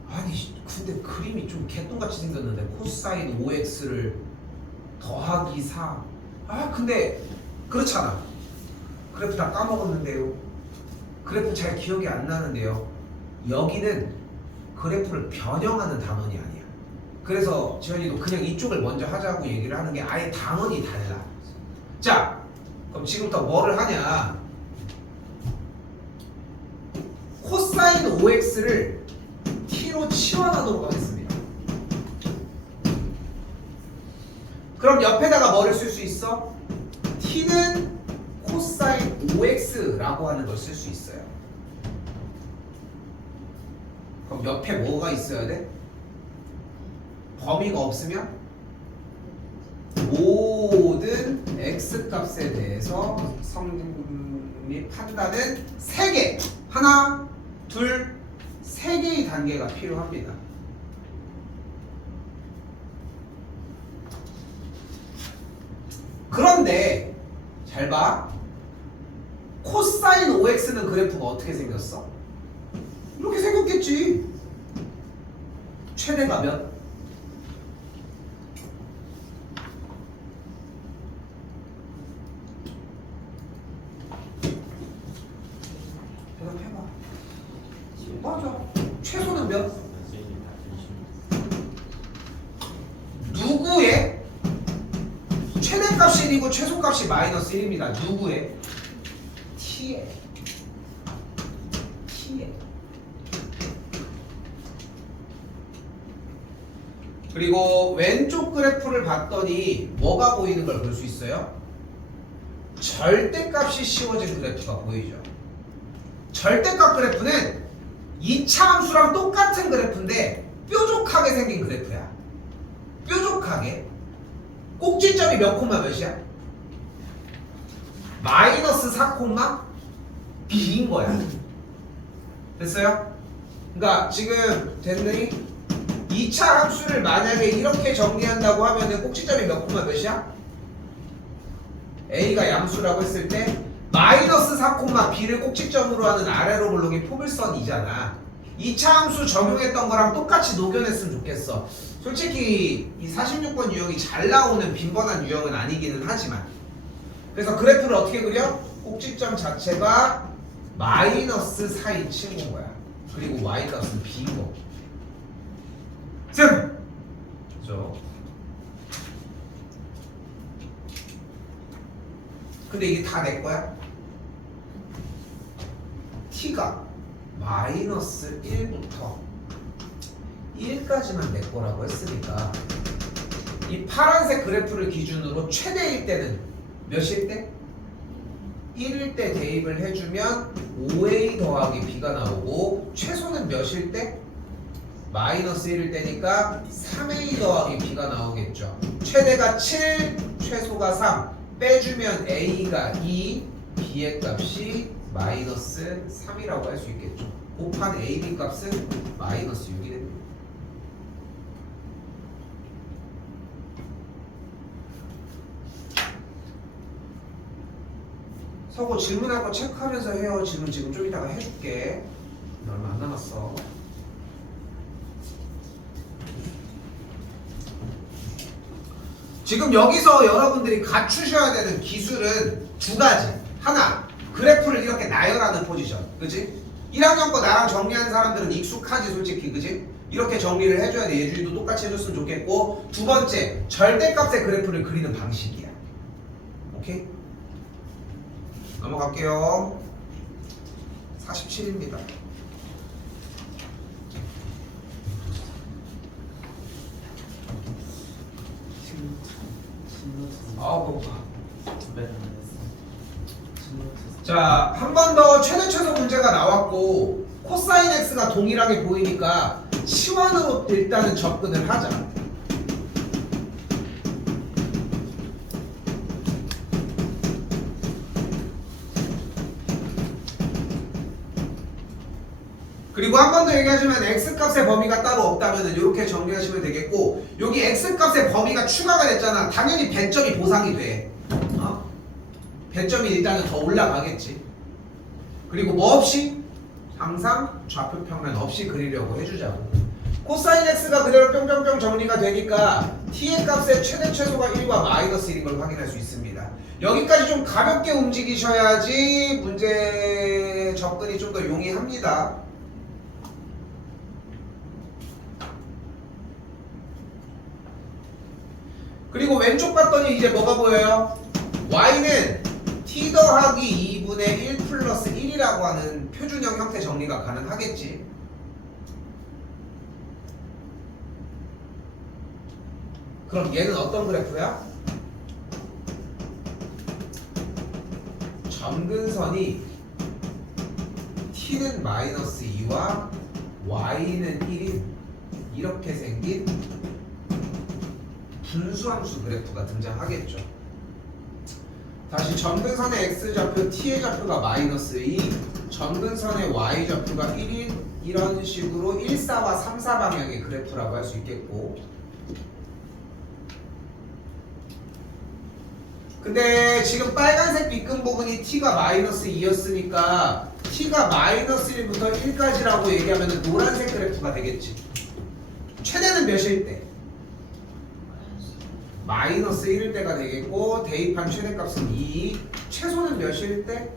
아니 근데 그림이 좀 개똥같이 생겼는데 코사인 5x를 더하기 4. 아 근데 그렇잖아. 그래프 다 까먹었는데요. 그래프 잘 기억이 안 나는데요. 여기는 그래프를 변형하는 단원이 아니야. 그래서 지현이도 그냥 이쪽을 먼저 하자고 얘기를 하는 게 아예 단원이 달라. 자, 그럼 지금부터 뭐를 하냐? 코사인 5x를 t로 치환하도록 하겠습니다. 그럼 옆에다가 뭐를 쓸 수 있어? t는 코사인 5x라고 하는 걸 쓸 수 있어요. 그럼 옆에 뭐가 있어야 돼? 범위가 없으면 모든 x값에 대해서 성립 판단은 3개, 하나, 둘, 3개의 단계가 필요합니다. 그런데 잘 봐. 코사인 5x는 그래프가 어떻게 생겼어? 이렇게 생겼겠지. 최대가 몇? 대답해봐. 맞아. 최소는 몇? 선생님이 다 들으시면 누구의? 최대값이 1이고 최소값이 마이너스 1입니다. 누구의? t의. t의. 그리고 왼쪽 그래프를 봤더니 뭐가 보이는 걸 볼 수 있어요? 절대값이 씌워진 그래프가 보이죠. 절대값 그래프는 2차 함수랑 똑같은 그래프인데 뾰족하게 생긴 그래프야. 뾰족하게. 꼭지점이 몇 콤마 몇이야? 마이너스 4 콤마 B인 거야. 됐어요? 그러니까 지금 됐니? 2차 함수를 만약에 이렇게 정리한다고 하면은 꼭지점이 몇 콤마 몇이야? A가 양수라고 했을 때 마이너스 4 콤마 B를 꼭지점으로 하는 아래로 볼록이 포물선이잖아. 2차 함수 적용했던 거랑 똑같이 녹여냈으면 좋겠어. 솔직히 이 46번 유형이 잘 나오는 빈번한 유형은 아니기는 하지만, 그래서 그래프를 어떻게 그려? 꼭지점 자체가 마이너스 4인 친구인 거야. 그리고 y값은 b인 거. 쌤! 그죠? 근데 이게 다 내 거야? t가 마이너스 1부터 1까지만 내 거라고 했으니까 이 파란색 그래프를 기준으로 최대일 때는 몇일 때? 1일 때 대입을 해주면 5a 더하기 b가 나오고, 최소는 몇일 때? 마이너스 1일 때니까 3a 더하기 b가 나오겠죠. 최대가 7, 최소가 3 빼주면 a가 2, b의 값이 마이너스 3이라고 할 수 있겠죠. 곱한 a, b 값은 마이너스 6이 됩니다. 서고 질문할 거 체크하면서 해요. 질문 지금 좀 이따가 해줄게. 얼마 안 남았어. 지금 여기서 여러분들이 갖추셔야 되는 기술은 두 가지. 하나, 그래프를 이렇게 나열하는 포지션. 그치? 1학년 거 나랑 정리하는 사람들은 익숙하지 솔직히. 그치? 이렇게 정리를 해줘야 돼. 예준이도 똑같이 해줬으면 좋겠고, 두 번째, 절대값의 그래프를 그리는 방식이야. 오케이? 넘어갈게요. 47입니다. 자, 한 번 더 최대 최소 문제가 나왔고 코사인 x가 동일하게 보이니까 치환으로 일단은 접근을 하자. 그리고 한 번 더 얘기하자면 x값의 범위가 따로 없다면 이렇게 정리하시면 되겠고, 여기 x값의 범위가 추가가 됐잖아. 당연히 배점이 보상이 돼. 배점이 일단은 더 올라가겠지. 그리고 뭐 없이? 항상 좌표 평면 없이 그리려고 해주자고. 코사인 x가 그대로 뿅뿅뿅 정리가 되니까 t의 값의 최대 최소가 1과 마이너스 1인 걸 확인할 수 있습니다. 여기까지 좀 가볍게 움직이셔야지 문제 접근이 좀 더 용이합니다. 그리고 왼쪽 봤더니 이제 뭐가 보여요? y는 t 더하기 2분의 1 플러스 1이라고 하는 표준형 형태 정리가 가능하겠지. 그럼 얘는 어떤 그래프야? 점근선이 t는 마이너스 2와 y는 1인 이렇게 생긴 분수함수 그래프가 등장하겠죠. 다시 점근선의 x좌표 t의 좌표가 마이너스 2, 점근선의 y좌표가 1인 이런 식으로 1, 4와 3, 4 방향의 그래프라고 할 수 있겠고, 근데 지금 빨간색 빗금 부분이 t가 마이너스 2였으니까 t가 마이너스 1부터 1까지라고 얘기하면 노란색 그래프가 되겠지. 최대는 몇일 때? 마이너스 1일 때가 되겠고, 대입한 최대값은 2, 최소는 몇일 때?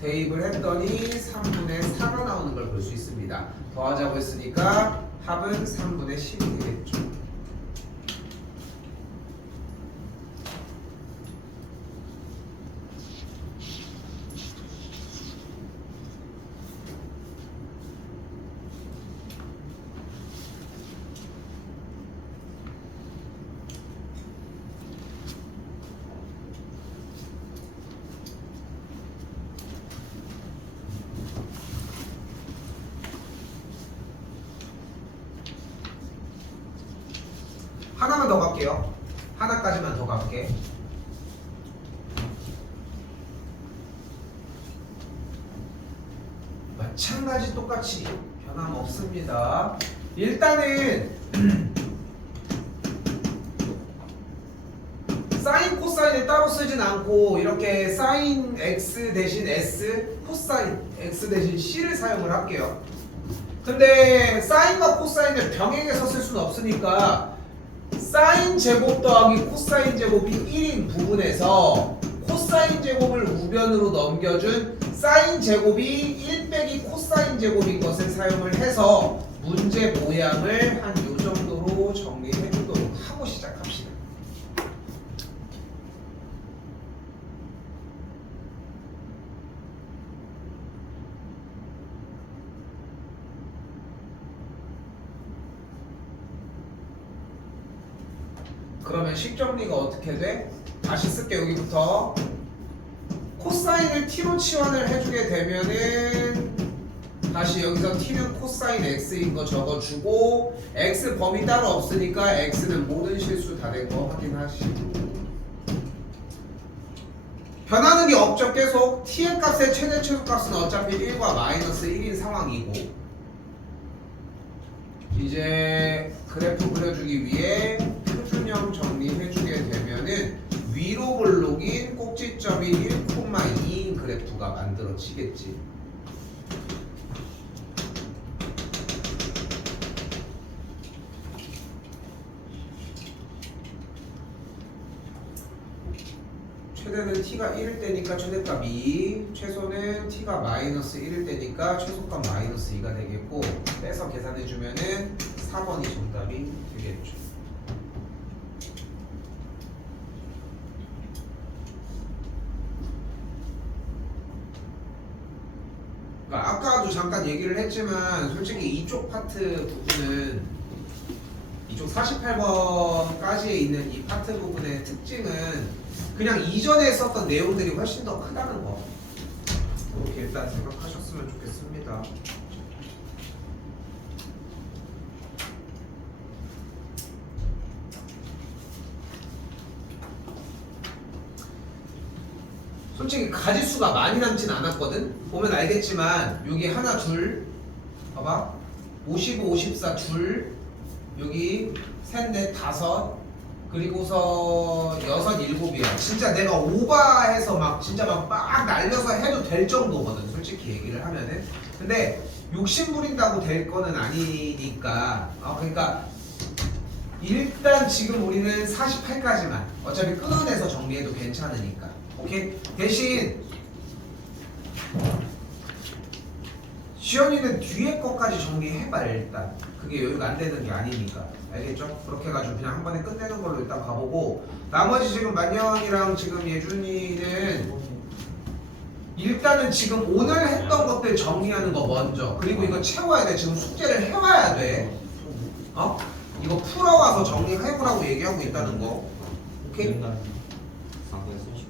대입을 했더니 3분의 4가 나오는 걸 볼 수 있습니다. 더하자고 했으니까 합은 3분의 10이 되겠죠. 하나만 더 갈게요. 하나까지만 더 갈게. 마찬가지 똑같이 변함없습니다. 일단은 사인 코사인을 따로 쓰진 않고 이렇게 사인 x 대신 s, 코사인 x 대신 c를 사용을 할게요. 근데 사인과 코사인을 병행해서 쓸 수는 없으니까 사인 제곱 더하기 코사인 제곱이 1인 부분에서 코사인 제곱을 우변으로 넘겨준 사인 제곱이 1 빼기 코사인 제곱인 것을 사용을 해서 문제 모양을 한 요 정도로 정리해 주도록 하고 시작합시다. 그러면 식정리가 어떻게 돼? 다시 쓸게. 여기부터 코사인을 t로 치환을 해주게 되면은 다시 여기서 t는 코사인 x인 거 적어주고, x 범위 따로 없으니까 x는 모든 실수 다 된 거 확인하시고, 변하는 게 없죠. 계속 t의 값의 최대 최소값은 어차피 1과 마이너스 1인 상황이고, 이제 그래프 그려주기 위해 표준형 정리해주게 되면은 위로 볼록인 꼭지점이 1,2인 그래프가 만들어지겠지. 최대는 t가 1일 때니까 최대값 2, 최소는 t가 마이너스 1일 때니까 최소값 마이너스 2가 되겠고, 빼서 계산해주면은 4번이 정답이 되겠죠. 그러니까 아까도 잠깐 얘기를 했지만 솔직히 이쪽 파트 부분은, 이쪽 48번까지에 있는 이 파트 부분의 특징은 그냥 이전에 썼던 내용들이 훨씬 더 크다는 거, 그렇게 일단 생각하셨으면 좋겠습니다. 솔직히 가지수가 많이 남진 않았거든? 보면 알겠지만 여기 하나 둘 봐봐 55, 54 둘 여기 셋, 넷, 다섯 그리고서 여섯, 일곱이야 진짜 내가 오바해서 막 진짜 막 날려서 해도 될 정도거든 솔직히 얘기를 하면은 근데 욕심 부린다고 될 거는 아니니까 그러니까 일단 지금 우리는 48까지만 어차피 끊어내서 정리해도 괜찮으니까 오케이? 대신 시연이는 뒤에 것까지 정리해봐 일단 그게 여유가 안 되는 게 아니니까 알겠죠? 그렇게 해가지고 그냥 한 번에 끝내는 걸로 일단 가보고 나머지 지금 만영이랑 지금 예준이는 일단은 지금 오늘 했던 것들 정리하는 거 먼저 그리고 이거 채워야 돼 지금 숙제를 해와야 돼 어? 이거 풀어와서 정리해보라고 얘기하고 있다는 거 오케이? 상대 순식